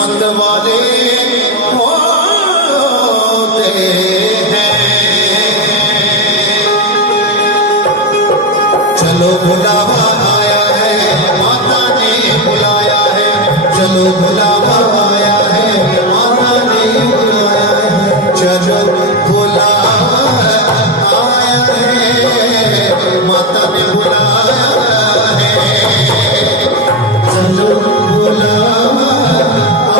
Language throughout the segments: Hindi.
किस्मत वाले होते हैं। चलो बुलावा आया है, माता ने बुलाया है। चलो बुलावा आया है, माता ने बुलाया है। चलो बुलावा आया है, माता ने बुलाया है। चलो बुलावा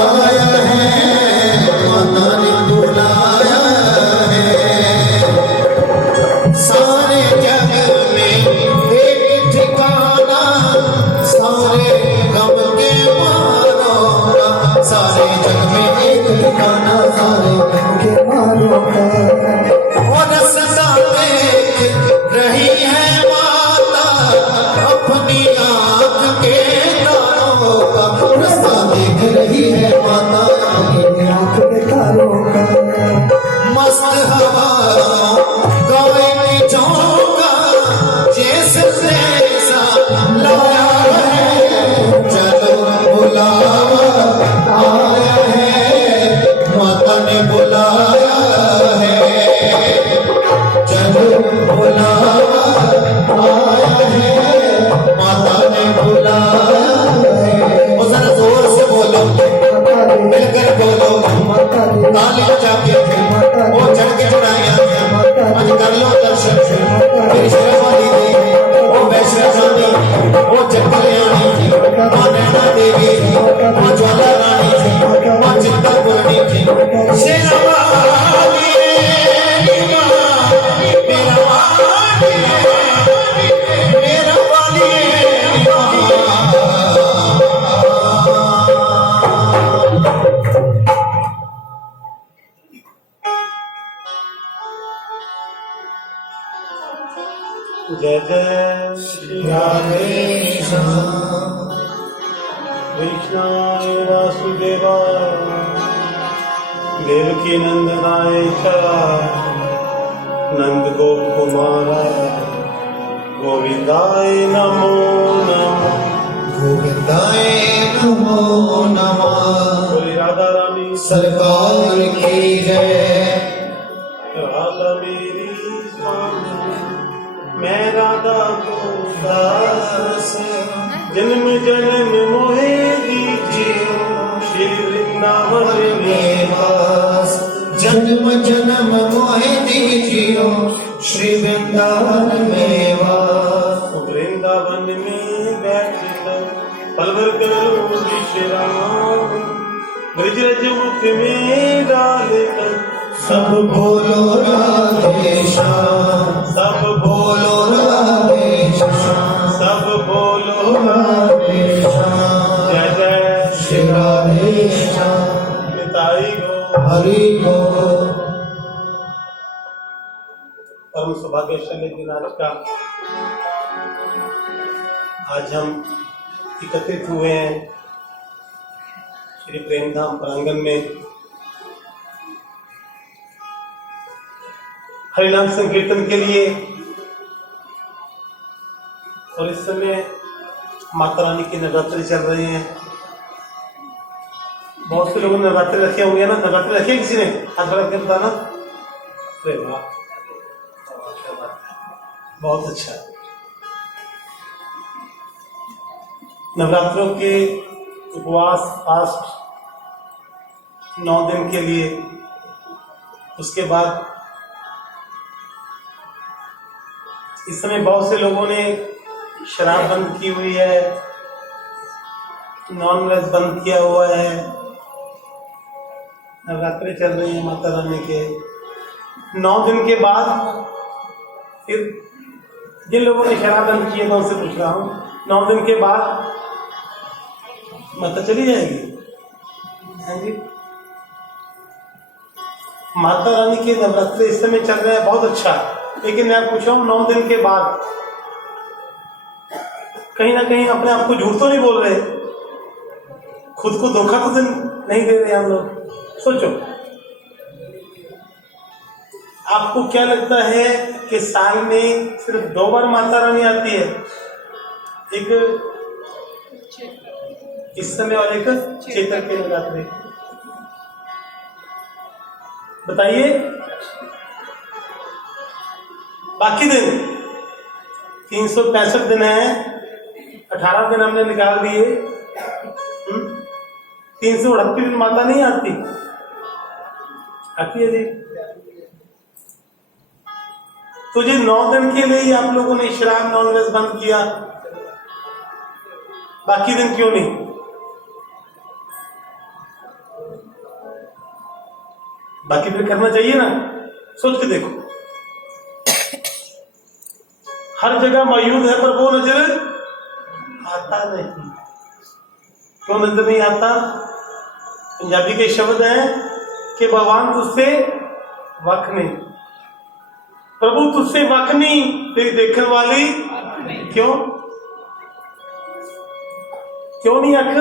आया है, माता ने बुलाया है। सारे जग में एक ठिकाना, सारे गम के मारो का। सारे जग में एक ठिकाना, सारे गम के मारो का। और रास्ता देख रही है माता अपनी आँख के तारों का। रास्ता देख रही है माता अपनी आँख के तारों का। मस्त हवा गाए की झोंका जैसे जैसा लाया है। चलो बुलावा आया है, माता ने बुलाया है। चलो बुलावा आया है, माता ने बुलाया है। और जरा जोर से बोलो, मिलकर बोलो, ताली बजा के वो चढ़ के चढ़ाया। आज कर लो दर्शन, मेरी शेरवाली देवी, वो वैष्णव रानी, वो जगकल्याणी जी, माँ नैना देवी जी, माँ ज्वाला रानी जी, माँ चिंतपूर्णी जी। शेरवाली मेरा वाली, मेरा वाली। जय जय श्री राधे कृष्णाय वासुदेवाय देवकी नंदनाय च नंद गोप कुमाराय गोविंदाय नमो नमः। गोविंदाय नमो नमः। बोली राधा रानी सरकार की जय। राधा मेरी स्वामी, मैं राधा को दास। जन्म जन्म मोहे दीजिए श्री वृंदावन में वास। जन्म जन्म मोहे दीजियो श्री वृंदावन में वास। वृंदावन में बैठकर पल भर करूं विश्राम। ब्रजरज मुख में डालकर सब बोलो राधे श्याम। सब बोलो राधे श्याम। सब बोलो राधे श्याम। जय जय श्री राधे श्याम। निताई गो हरि को। परम सौभाग्यशाली दिन आज का। आज हम एकत्रित हुए हैं श्री प्रेमधाम प्रांगण में हरिनाम संकीर्तन के लिए। और इस समय माता रानी के नवरात्रि चल रहे हैं। बहुत से लोगों ने नवरात्रि रखे होंगे ना। नवरात्रि रखे किसी ने? हाथ बढ़ा के बताना। अरे वाह, बहुत अच्छा। नवरात्रों के उपवास फास्ट 9 दिन के लिए। उसके बाद इस समय बहुत से लोगों ने शराब बंद की हुई है, नॉन वेज बंद किया हुआ है। नवरात्रि चल रही है माता रानी के। 9 दिन के बाद फिर जिन लोगों ने शराब बंद की है मैं उनसे पूछ रहा हूँ, 9 दिन के बाद माता चली जाएगी? हाँ जी। माता रानी के नवरात्रि इस समय चल रहे हैं, बहुत अच्छा। लेकिन मैं पूछा हूँ 9 दिन के बाद कहीं ना कहीं अपने आप को झूठ तो नहीं बोल रहे? खुद को धोखा तो नहीं दे रहे हम लोग? सोचो, आपको क्या लगता है कि साल में सिर्फ 2 बार माता रानी आती है? एक इस समय और एक चैत्र के नवरात्रि। बताइए बाकी दिन 365 दिन है, 18 दिन हमने निकाल दिए, 338 दिन माता नहीं आती है जी। तो जी 9 दिन के लिए ही आप लोगों ने शराब नॉनवेज बंद किया, बाकी दिन क्यों नहीं? बाकी फिर करना चाहिए ना। सोच के देखो, हर जगह मौजूद है पर वो नजर आता नहीं। क्यों नजर नहीं आता? पंजाबी के शब्द हैं कि भगवान तुझसे वख नहीं, प्रभु तुझसे वख नहीं, तेरी देखने वाली क्यों नहीं अख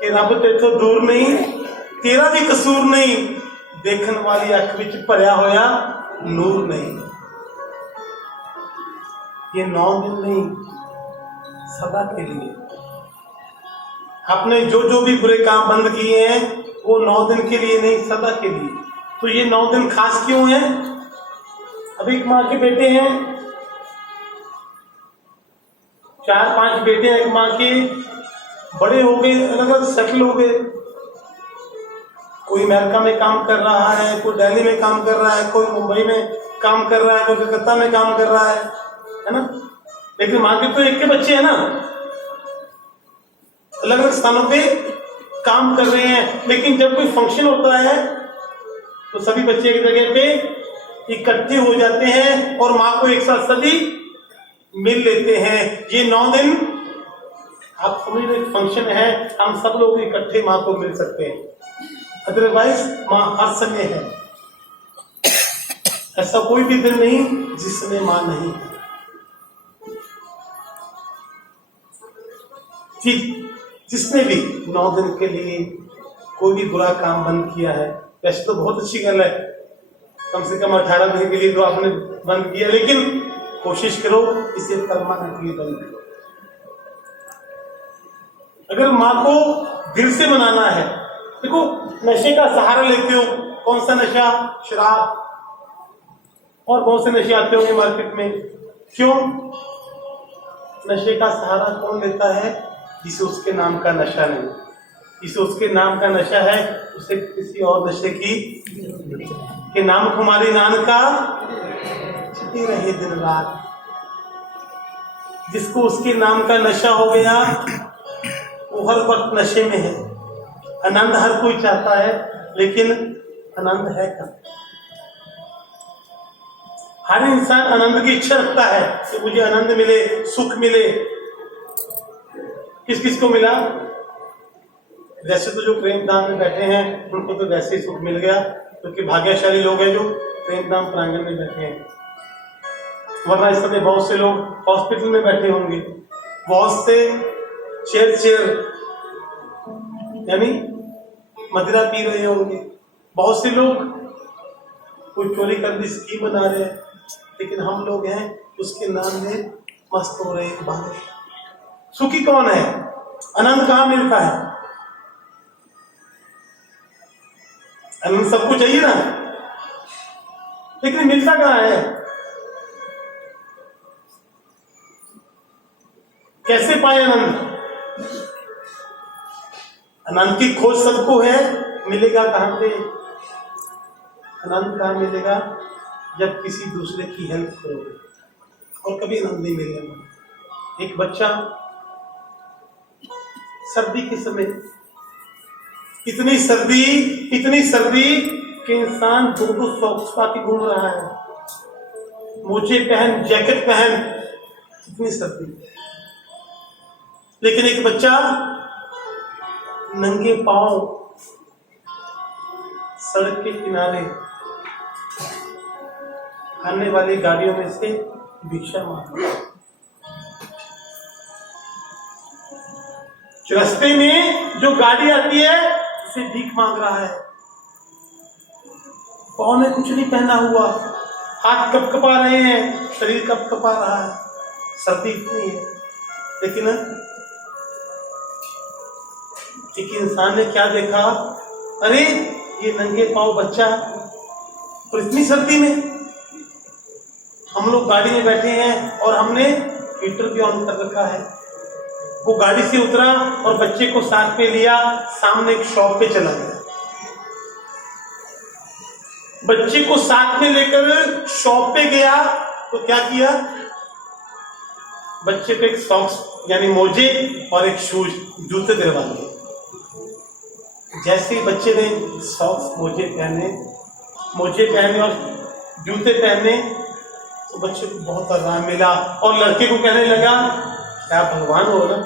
कि रब तेथों दूर नहीं, तेरा भी कसूर नहीं, देखने वाली अख विच भरिया होया नूर नहीं। ये 9 दिन नहीं, सदा के लिए। आपने जो भी बुरे काम बंद किए हैं वो 9 दिन के लिए नहीं, सदा के लिए। तो ये 9 दिन खास क्यों हैं? अभी एक माँ के बेटे हैं, 4-5 बेटे हैं एक माँ के, बड़े हो गए, अलग अलग सेटल हो गए। कोई अमेरिका में काम कर रहा है, कोई दिल्ली में काम कर रहा है, कोई मुंबई में काम कर रहा है, कोई कलकत्ता में काम कर रहा है ना। लेकिन माँ के तो एक के बच्चे हैं ना, अलग अलग स्थानों पे काम कर रहे हैं। लेकिन जब कोई फंक्शन होता है तो सभी बच्चे एक जगह पे इकट्ठे हो जाते हैं और माँ को एक साथ सभी मिल लेते हैं। ये 9 दिन आप समझ लो एक फंक्शन है, हम सब लोग इकट्ठे माँ को मिल सकते हैं, अदरवाइज माँ हर समय है। ऐसा कोई भी दिन नहीं जिसमें माँ नहीं है। ठीक, जिसने भी 9 दिन के लिए कोई भी बुरा काम बंद किया है, वैसे तो बहुत अच्छी गल है, कम से कम 18 दिन के लिए तो आपने बंद किया, लेकिन कोशिश करो इसे परमानेंटली बंद करो। अगर माँ को दिल से मनाना है, देखो नशे का सहारा लेते हो, कौन सा नशा? शराब, और बहुत से नशे आते होंगे मार्केट में। क्यों? नशे का सहारा कौन लेता है? जिसे उसके नाम का नशा नहीं, जिसे उसके नाम का नशा है, उसे किसी और नशे की के नाम हमारे नान का छुट्टी रहे दिन रात। जिसको उसके नाम का नशा हो गया वो हर वक्त नशे में है। आनंद हर कोई चाहता है, लेकिन आनंद है कब? हर इंसान आनंद की इच्छा रखता है कि मुझे आनंद मिले, सुख मिले। किस किस को मिला? वैसे तो जो प्रेमधाम में बैठे हैं उनको तो वैसे ही सुख मिल गया, क्योंकि भाग्यशाली लोग हैं जो प्रेमधाम प्रांगण में बैठे हैं। वरना इस समय बहुत से लोग हॉस्पिटल में बैठे होंगे, बहुत से चेयर यानी मदिरा पी रहे होंगे, बहुत से लोग कोई चोरी करने की स्कीम बना रहे हैं, लेकिन हम लोग हैं उसके नाम में मस्त हो रहे हैं। सुखी कौन है? आनंद कहाँ मिलता है? आनंद सबको चाहिए ना, लेकिन मिलता कहाँ है? कैसे पाए आनंद? आनंद की खोज सबको है, मिलेगा कहां पे? आनंद कहां मिलेगा? जब किसी दूसरे की हेल्प करोगे, और कभी आनंद नहीं मिलेगा। एक बच्चा सर्दी के समय, इतनी सर्दी कि इंसान 2 सॉक्स पा के घूम रहा है, मोजे पहन, जैकेट पहन, इतनी सर्दी। लेकिन एक बच्चा नंगे पांव सड़क के किनारे आने वाली गाड़ियों में से भिक्षा मांग रहा है। रास्ते में जो गाड़ी आती है उसे भीख मांग रहा है। पांव में कुछ नहीं पहना हुआ, हाथ कपकपा रहे हैं, शरीर कपकपा रहा है, सर्दी इतनी है। लेकिन एक इंसान ने क्या देखा, अरे ये नंगे पांव बच्चा और इतनी सर्दी में, हम लोग गाड़ी में बैठे हैं और हमने हीटर भी ऑन कर रखा है। वो गाड़ी से उतरा और बच्चे को साथ पे लिया, सामने एक शॉप पे चला गया। बच्चे को साथ में लेकर शॉप पे गया तो क्या किया, बच्चे को एक सॉक्स यानी मोजे और एक शूज जूते दिलवा दिए। जैसे ही बच्चे ने सॉक्स मोजे पहने और जूते पहने तो बच्चे को बहुत आराम मिला और लड़के को कहने लगा, क्या आप भगवान हो ना,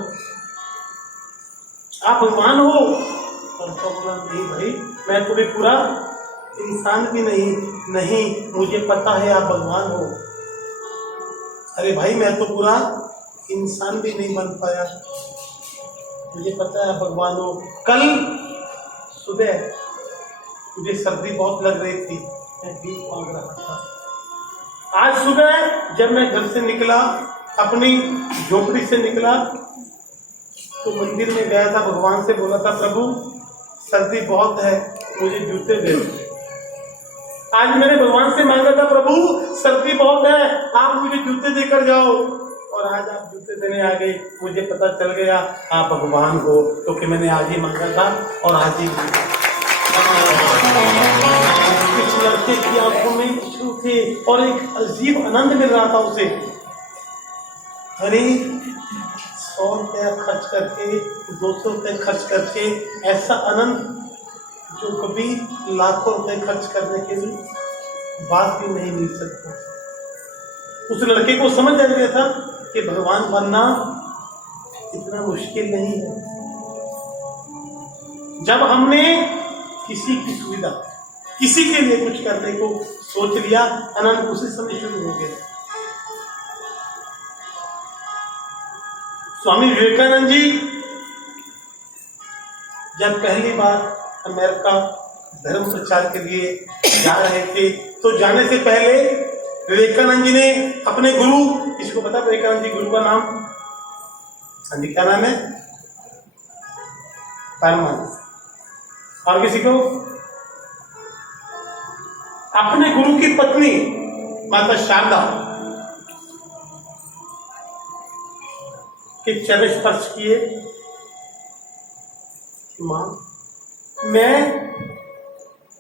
आप भगवान हो? और तो बोला, नहीं भाई, मैं तुम्हें पूरा इंसान भी नहीं, मुझे पता है आप भगवान हो। अरे भाई, मैं तो पूरा इंसान भी नहीं बन पाया, मुझे पता है आप भगवान हो। कल सुबह मुझे सर्दी बहुत लग रही थी, मैं भीख मांग रहा था। आज सुबह जब मैं घर से निकला, अपनी झोपड़ी से निकला, तो मंदिर में गया था, भगवान से बोला था, प्रभु सर्दी बहुत है, मुझे जूते दे दो। आज मैंने भगवान से मांगा था, प्रभु सर्दी बहुत है, आप मुझे जूते देकर जाओ, और आज आप जूते देने आ गए। मुझे पता चल गया आप भगवान हो, क्योंकि मैंने आज ही मांगा था और आज ही कुछ लड़के की आंखों में अश्रु थे और एक अजीब आनंद मिल रहा था उसे। अरे 100 रुपया खर्च करके, 200 रुपये खर्च करके ऐसा आनंद जो कभी लाखों रुपए खर्च करने के लिए बात भी नहीं मिल सकता। उस लड़के को समझ आ गया था कि भगवान बनना इतना मुश्किल नहीं है। जब हमने किसी की सुविधा, किसी के लिए कुछ करने को सोच लिया, आनंद उसी समय शुरू हो गया। स्वामी विवेकानंद जी जब पहली बार अमेरिका धर्म प्रचार के लिए जा रहे थे, तो जाने से पहले विवेकानंद जी ने अपने गुरु, किसी को पता विवेकानंद जी गुरु का नाम? हाँ जी, क्या नाम है? परमानंद। और किसी को? अपने गुरु की पत्नी माता शारदा के चरण स्पर्श किए। मां, मैं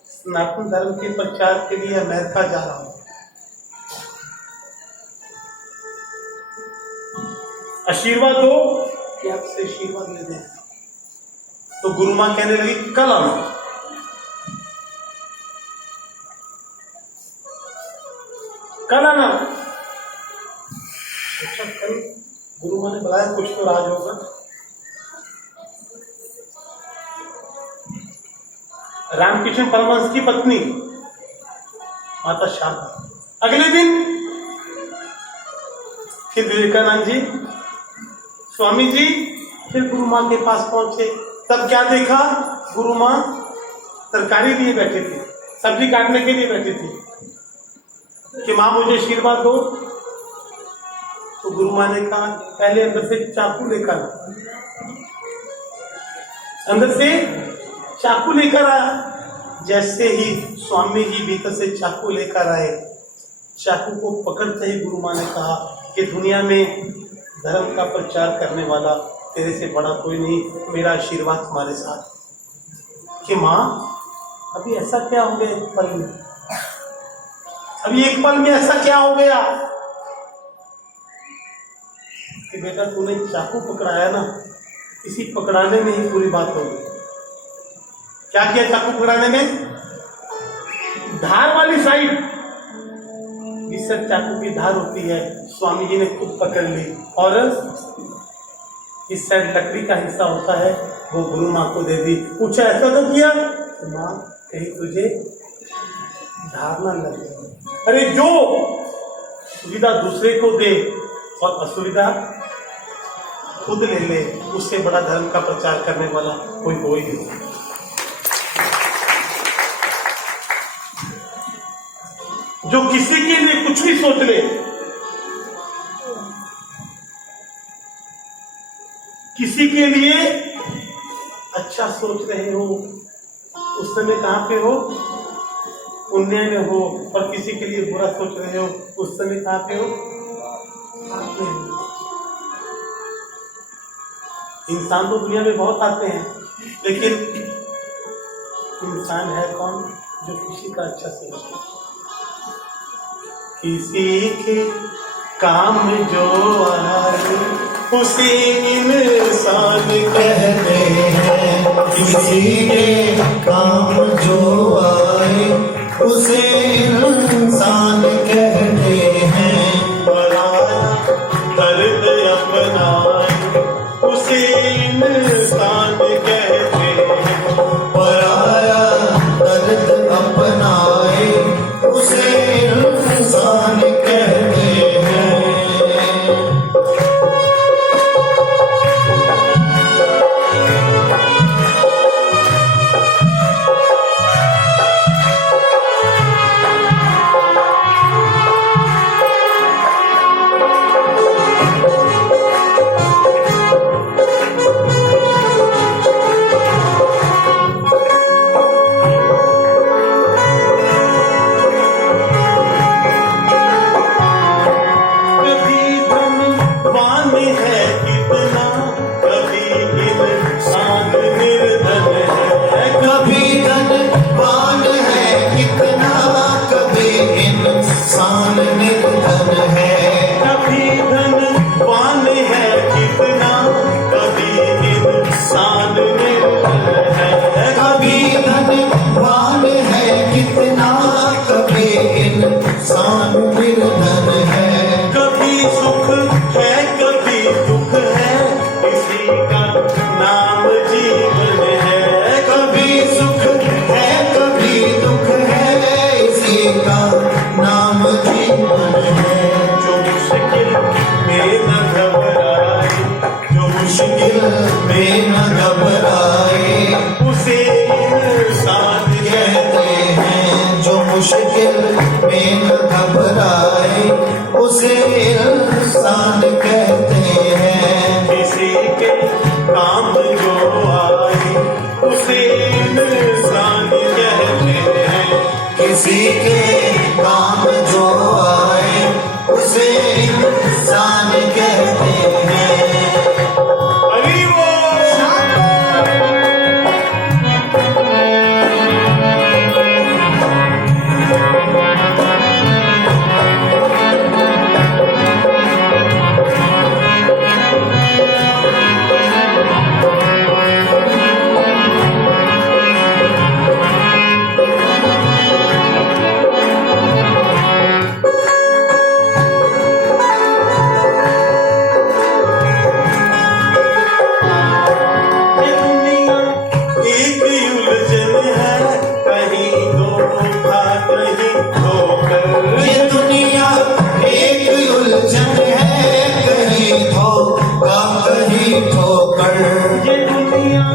सनातन धर्म के प्रचार के लिए अमेरिका जा रहा हूं, आशीर्वाद दो कि आपसे आशीर्वाद ले दें। तो गुरु मां कहने लगी, कल आना। कल आना। अच्छा, कल गुरु मां ने बुलाया, कुछ तो राज होगा। रामकृष्ण परमहंस की पत्नी माता शारदा, अगले दिन फिर विवेकानंद जी, स्वामी जी फिर गुरु मां के पास पहुंचे। तब क्या देखा, गुरु मां तरकारी लिए बैठे थे, सब्जी काटने के लिए बैठी थी कि मां मुझे आशीर्वाद दो। तो गुरु मां ने कहा, पहले अंदर से चाकू लेकर, अंदर से चाकू लेकर आया। जैसे ही स्वामी जी भीतर से चाकू लेकर आए, चाकू को पकड़ते ही गुरु मां ने कहा कि दुनिया में धर्म का प्रचार करने वाला तेरे से बड़ा कोई नहीं, मेरा आशीर्वाद तुम्हारे साथ। कि मां, अभी ऐसा क्या हो गया एक पल में, अभी एक पल में ऐसा क्या हो गया कि बेटा तूने चाकू पकड़ाया ना, इसी पकड़ाने में ही पूरी बात हो गई। क्या किया चाकू पकड़ाने में? धार वाली साइड, इस सब चाकू की धार होती है, स्वामी जी ने खुद पकड़ ली, और इस साइड लकड़ी का हिस्सा होता है, वो गुरु मां को दे दी। पूछा ऐसा तो किया? तो मां कहीं तुझे धार ना लगे। अरे जो सुविधा दूसरे को दे और असुविधा खुद ले ले, उससे बड़ा धर्म का प्रचार करने वाला कोई हो ही नहीं। जो किसी के लिए कुछ भी सोच ले, किसी के लिए अच्छा सोच रहे हो उस समय कहाँ पे हो? पुण्य में हो। और किसी के लिए बुरा सोच रहे हो उस समय कहाँ पे हो? पाप में हो। इंसान तो दुनिया में बहुत आते हैं, लेकिन इंसान है कौन जो किसी का अच्छा सोचे? किसी के काम जो आए उसी इंसान कहते हैं, किसी के काम जो आए उसे इंसान कहते हैं। पराया दर्द अपनाए उसे इंसान कहते हैं। पराया दर्द अपनाए उसे इंसान कहते हैं। कभी धनवान है कितना, कभी इंसान निर्धन है। कभी धनवान है कितना, कभी इंसान निर्धन है। कभी धनवान है कितना, कभी इंसान निर्धन है। कभी धनवान है कितना, कभी इंसान निर्धन है। कभी सुख है कभी दुख है, इसी का नाम जीवन है। कभी सुख है कभी दुख है, इसी का नाम जीवन है। जो मुश्किल में न घबराए, जो मुश्किल में न घबराए उसे इंसान कहते हैं। जो मुश्किल में न घबराए उसे इंसान कहते हैं। किसी के काम जो आए उसे इंसान कहते हैं। किसी के काम जो आए उसे इंसान कहते हैं। हरि बोल। ये दुनिया एक उलझन है, कहीं धोखा कहीं ठोकर। ये दुनिया एक उलझन है, कहीं धोखा कहीं ठोकर। ये दुनिया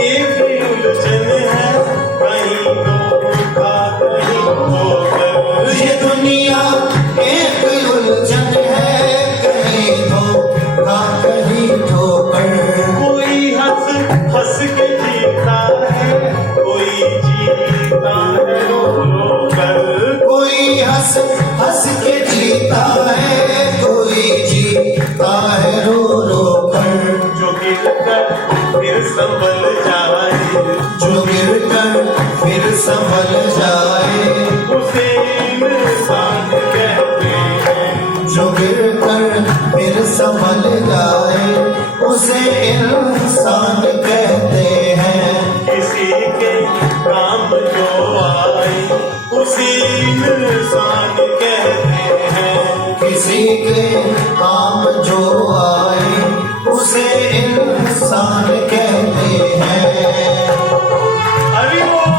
एक उलझन है, कहीं धोखा कहीं ठोकर। ये दुनिया एक उलझन है, कहीं धोखा कहीं ठोकर। कोई हंस हंस के जीता है, कोई जीता है रो रो कर। कोई हंस हंस के जीता है, कोई जीता है रो रो कर। जो गिर कर फिर संभल जाए, जो गिर कर फिर संभल जाए उसे इंसान कहते हैं। जो गिर कर फिर संभल जाए उसे इंसान कहते हैं। किसी के काम जो आए उसे इंसान कहते हैं। किसी के काम जो आए उसे इंसान कहते हैं। हरि बोल।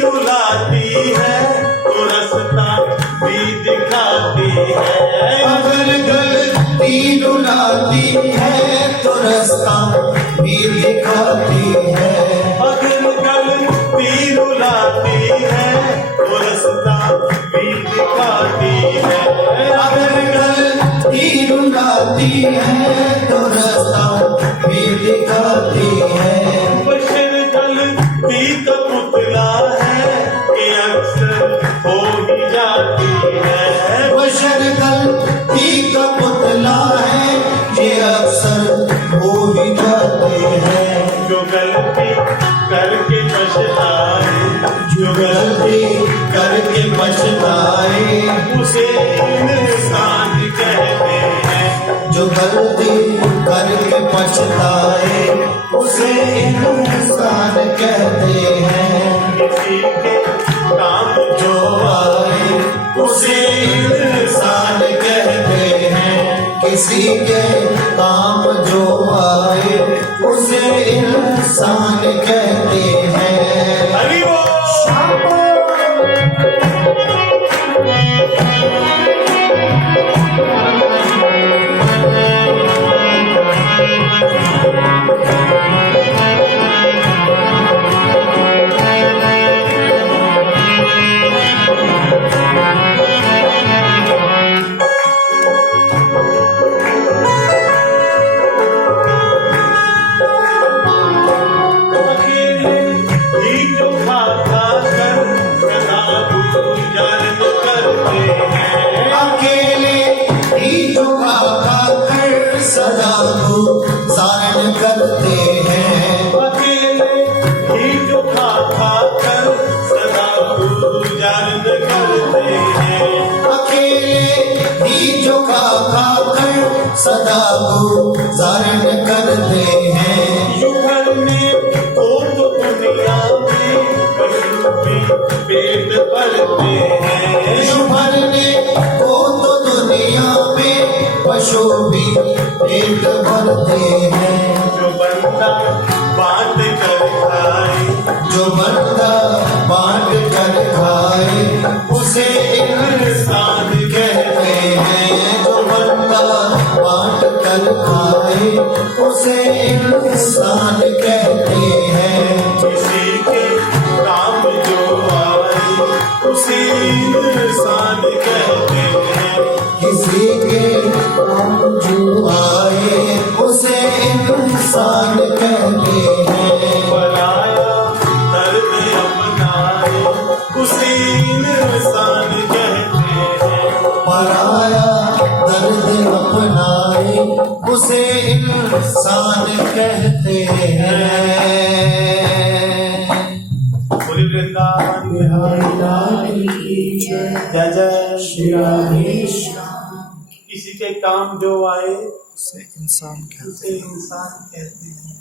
रुलाती है तो रास्ता भी दिखाती है। अगर गलती रुलाती है तो रास्ता भी दिखाती है। अगर गलती रुलाती है तो रास्ता भी दिखाती है। अगर गलती रुलाती है तो रास्ता भी दिखाती है। बशर गलती का पुतला है कि अक्सर हो ही जाती है। बशर गलती का पुतला है ये अक्सर हो ही जाते हैं। जो गलती करके पछताए, जो गलती करके पछताए उसे इंसान कहते हैं। जो गलती करके पछताए उसे इंसान कहते हैं। किसी के काम जो आए उसे इंसान कहते हैं। किसी के काम जो आए उसे इंसान कहते हैं। हरि बोल। अकेले ही जो खाता कर सदा गुजारन करते हैं। अकेले ही जो खा कर सदा गुजारन करते हैं। अकेले ही जो खा कर सदा गुजारन करते हैं। अकेले ही जो खा कर सदा गुजारन करते हैं। युगल में तो दुनिया में पशु भी पेट भरते हैं। शुभर ने को तो दुनिया में पशु भी पेट भरते हैं। जो बंदा बांट कर खाए, जो बंदा बांट कर खाए उसे इंसान कहते हैं। जो बंदा बांट कर खाए उसे इंसान कहते हैं। किसी के काम जो आए उसे इंसान कहते हैं। किसी के काम जो आए उसे इंसान कहते हैं। पराया दर्द अपनाए उसे इंसान कहते हैं। पराया दर्द अपनाए उसे इंसान कहते हैं। बोले वृंदावन बिहारी लाल की जय जय श्री राधे। किसी के काम जो आए उसे इंसान उसे इंसान कहते हैं।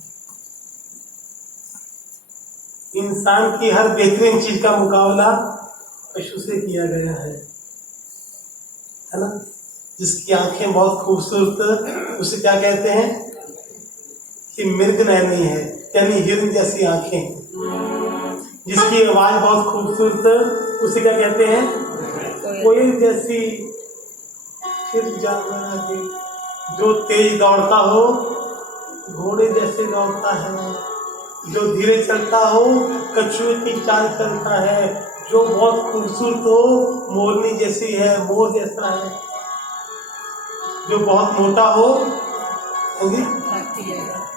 इंसान की हर बेहतरीन चीज का मुकाबला पशु से किया गया है ना। जिसकी आंखें बहुत खूबसूरत, उसे क्या कहते हैं कि मृग नयनी है, यानी हिरण जैसी आंखें। जिसकी आवाज बहुत खूबसूरत, उसे क्या कहते हैं कोयल जैसी। फिर जानवर आदि जो तेज दौड़ता हो घोड़े जैसे दौड़ता है, जो धीरे चलता हो कछुए की चाल चलता है, जो बहुत खूबसूरत हो मोरनी जैसी है, मोर जैसा है, जो बहुत मोटा हो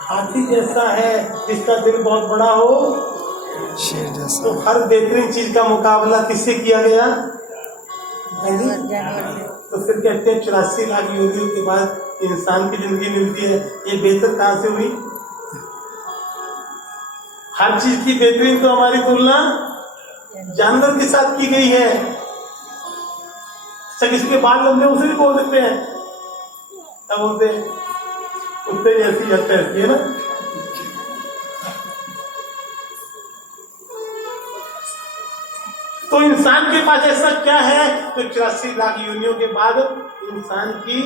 हाथी जैसा है, जिसका दिल बहुत बड़ा हो शेर जैसा। तो हर बेहतरीन चीज का मुकाबला किससे किया गया? तो फिर कहते हैं 84 लाख योनियों के बाद इंसान की जिंदगी मिलती है। ये बेहतर कहाँ से हुई? हर चीज की बेहतरीन तो हमारी तुलना जानवर के साथ की गई है। अच्छा, किसी के बाल लंबे उसे भी बोल देते हैं, क्या बोलते हैं? कुत्ते जैसी हत्या ऐसी है ना। तो इंसान के पास ऐसा क्या है तो 84 लाख योनियों के बाद इंसान की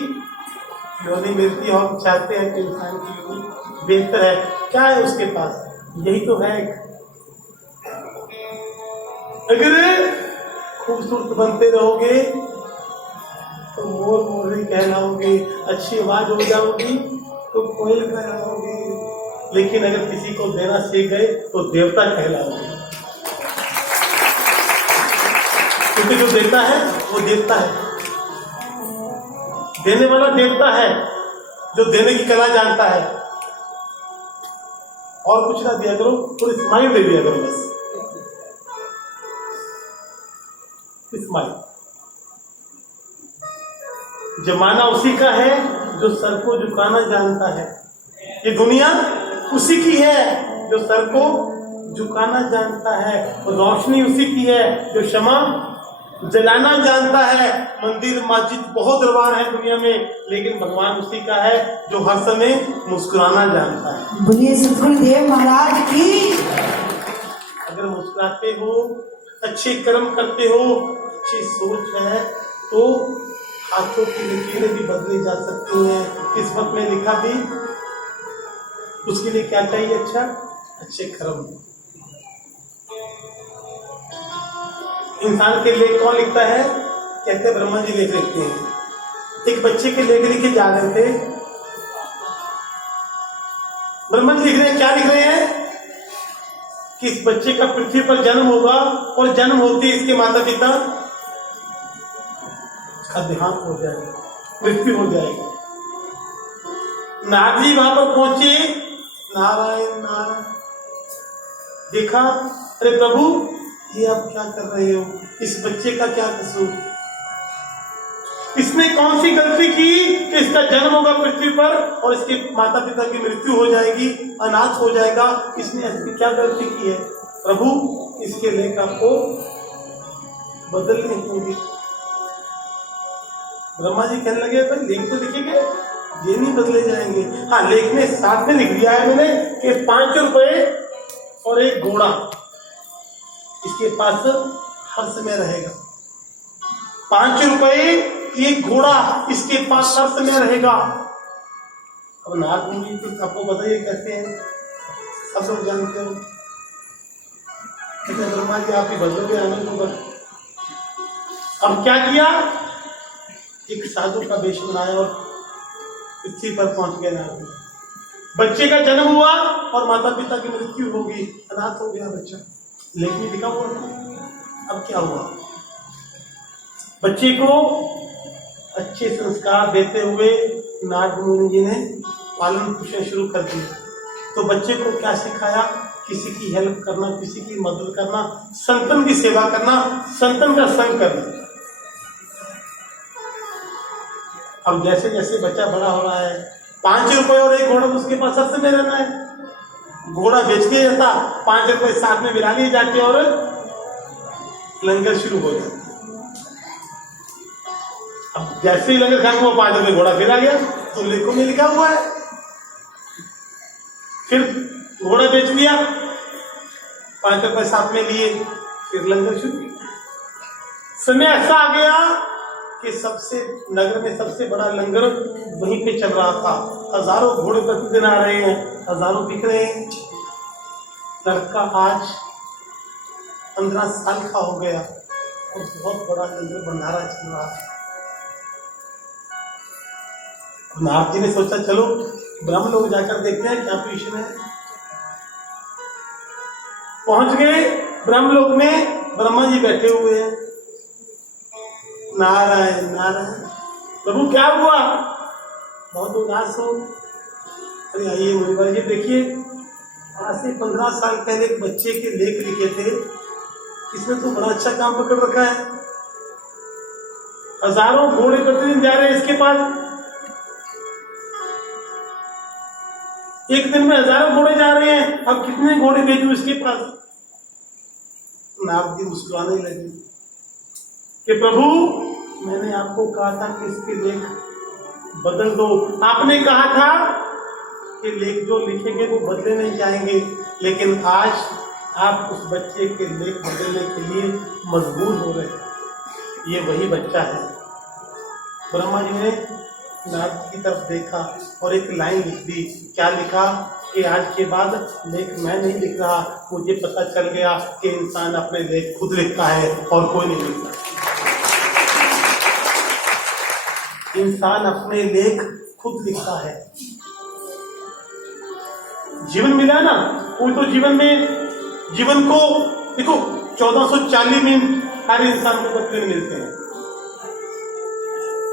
योनि मिलती है। हम चाहते हैं कि इंसान की योनि बेहतर है। क्या है उसके पास? यही तो है अगर खूबसूरत बनते रहोगे तो मोर मोरनी कहलाओगे, अच्छी आवाज हो जाओगी तो कोयल कहलाओगे, लेकिन अगर किसी को देना सीख गए तो देवता कहलाओगे। क्योंकि जो देता है वो देवता है, देने वाला देवता है, जो देने की कला जानता है। और कुछ ना दिया करो, थोड़ी स्माइल दे दिया करो, बस स्माइल। जमाना उसी का है जो सर को झुकाना जानता है। ये दुनिया उसी की है जो सर को झुकाना जानता है। रोशनी उसी की है जो क्षमा जलाना जानता है। मंदिर मस्जिद बहुत दरबार है दुनिया में, लेकिन भगवान उसी का है जो हर समय मुस्कुराना जानता है। बोलिए सतगुरुदेव महाराज की। अगर मुस्कुराते हो, अच्छे कर्म करते हो, अच्छी सोच है, तो हाथों की लकीरें भी बदली जा सकती हैं। किस्मत में लिखा भी, उसके लिए क्या चाहिए? अच्छा अच्छे कर्म। इंसान के लेख कौन लिखता है? कहते हैं ब्रह्मा जी लेख लिखते हैं। एक बच्चे के लेख लिखे जा रहे थे, ब्रह्मा जी लिख रहे हैं, क्या लिख रहे हैं कि इस बच्चे का पृथ्वी पर जन्म होगा और जन्म होते ही इसके माता पिता का देहांत हो जाएगा, मृत्यु हो जाएगी। नारद जी वहां पर पहुंचे, नारायण नारायण, देखा, अरे प्रभु ये आप क्या कर रहे हो? इस बच्चे का क्या कसूर? इसने कौन सी गलती की कि इसका जन्म होगा पृथ्वी पर और इसके माता पिता की मृत्यु हो जाएगी, अनाथ हो जाएगा? इसने ऐसी क्या गलती की है? प्रभु इसके लेख आपको बदलने होंगे। ब्रह्मा जी कहने लगे, भाई लेख तो लिखेंगे, ये नहीं बदले जाएंगे। हाँ, लेख में साथ में लिख दिया है मैंने कि 5 रुपए और एक घोड़ा इसके पास हर समय रहेगा। 5 रुपए एक घोड़ा इसके पास हर समय रहेगा। अब नाथ मुनि तो आपको बताइए कैसे हैं, सब लोग जानते हो। कहते ब्रह्मा जी आप ही बदलोगे हमें तो बस। अब क्या किया? एक साधु का वेश बनाया और पृथ्वी पर पहुंच गया नारद। बच्चे का जन्म हुआ और माता पिता की मृत्यु होगी, अनाथ हो गया बच्चा, लेकिन लिखा हुआ था। अब क्या हुआ? बच्चे को अच्छे संस्कार देते हुए नारद मुनि जी ने पालन पोषण शुरू कर दिया। तो बच्चे को क्या सिखाया? किसी की हेल्प करना, किसी की मदद करना, संतन की सेवा करना, संतन का संग करना। अब जैसे जैसे बच्चा बड़ा हो रहा है, 5 रुपए और एक घोड़ा उसके पास हर समय रहना है। घोड़ा बेच के जाता, 5 रुपए साथ में मिला लिए जाते और लंगर शुरू हो जाता। अब जैसे ही लंगर खत्म हुआ, 5 रुपए घोड़ा फिर आ गया, तो लेखों में लिखा हुआ है। फिर घोड़ा बेच दिया, 5 रुपए साथ में लिए, फिर लंगर शुरू। समय ऐसा आ गया कि सबसे नगर में सबसे बड़ा लंगर वहीं पे चल रहा था। हजारों घोड़े प्रतिदिन आ रहे हैं, हजारों बिक रहे हैं। लड़का आज 15 साल का हो गया और बहुत बड़ा लंगर भंडारा चल रहा है। नारद जी ने सोचा चलो ब्रह्म लोग जाकर देखते हैं क्या पोजीशन है। पहुंच गए ब्रह्म लोक में, ब्रह्मा जी बैठे हुए हैं। नारायण नारायण, प्रभु क्या हुआ? बहुत उदास हो। अरे आइए मुनिवर जी, देखिए आज से 15 साल पहले एक बच्चे के लेख लिखे थे, इसने तो बड़ा अच्छा काम पकड़ रखा है। हजारों घोड़े प्रतिदिन जा रहे हैं इसके पास, एक दिन में हजारों घोड़े जा रहे हैं। अब कितने घोड़े भेजूं इसके पास? नारद जी मुस्कुराने लगे कि प्रभु मैंने आपको कहा था कि इसके लेख बदल दो। आपने कहा था कि लेख जो लिखेंगे वो बदले नहीं जाएंगे, लेकिन आज आप उस बच्चे के लेख बदलने के लिए मजबूर हो रहे हैं। ये वही बच्चा है। ब्रह्मा जी ने नारद की तरफ देखा और एक लाइन लिख दी। क्या लिखा? कि आज के बाद लेख मैं नहीं लिख रहा, मुझे पता चल गया कि इंसान अपने लेख खुद लिखता है और कोई नहीं लिखता। इंसान अपने लेख खुद लिखता है। जीवन मिला है ना, कोई तो जीवन को देखो 1440 मिनट हर इंसान को पत्ते मिलते हैं।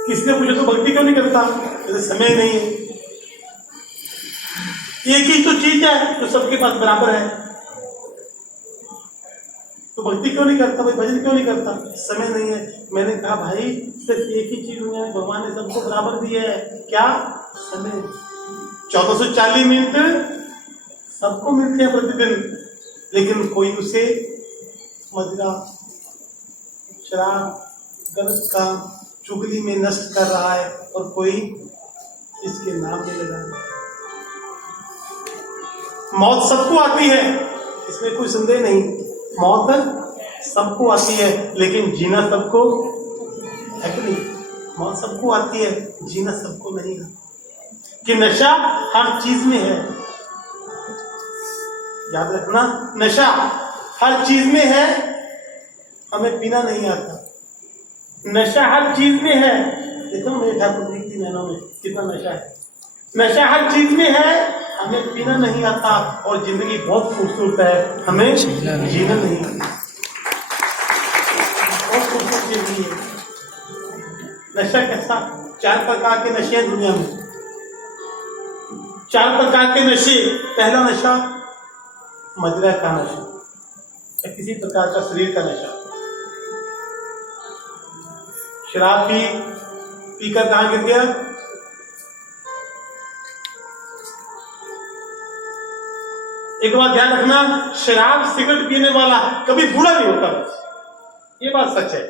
किसने पूछे तो भक्ति क्यों नहीं करता? तो समय नहीं है। एक ही तो चीज है जो सबके पास बराबर है, तो भक्ति क्यों नहीं करता भाई? भजन क्यों नहीं करता? समय नहीं है। मैंने कहा भाई सिर्फ एक ही चीज दुनिया में भगवान ने सबको बराबर दी है, क्या? समय। 1440 मिनट सबको मिलते हैं प्रतिदिन, लेकिन कोई उसे मदिरा, शराब, गलत काम, चुगली में नष्ट कर रहा है और कोई इसके नाम में लगा। मौत सबको आती है, इसमें कोई संदेह नहीं। मौत सबको आती है, लेकिन जीना सबको है कि नहीं? मौत सबको आती है, जीना सबको नहीं है। कि नशा हर चीज में है, याद रखना, नशा हर चीज में है, हमें पीना नहीं आता। नशा हर चीज में है। देखो मेरे ठाकुर जी की नैनों में कितना नशा है। नशा हर चीज में है, हमें पीना नहीं आता, और जिंदगी बहुत खूबसूरत है, हमें जीना नहीं आता। बहुत खूबसूरत जिंदगी है। नशा कैसा? 4 प्रकार के नशे हैं दुनिया में। 4 प्रकार के नशे। पहला नशा मदिरा का नशा या किसी प्रकार का शरीर का नशा। शराब पीकर कहां गिर गया? एक बात ध्यान रखना, शराब सिगरेट पीने वाला कभी बूढ़ा नहीं होता, ये बात सच है।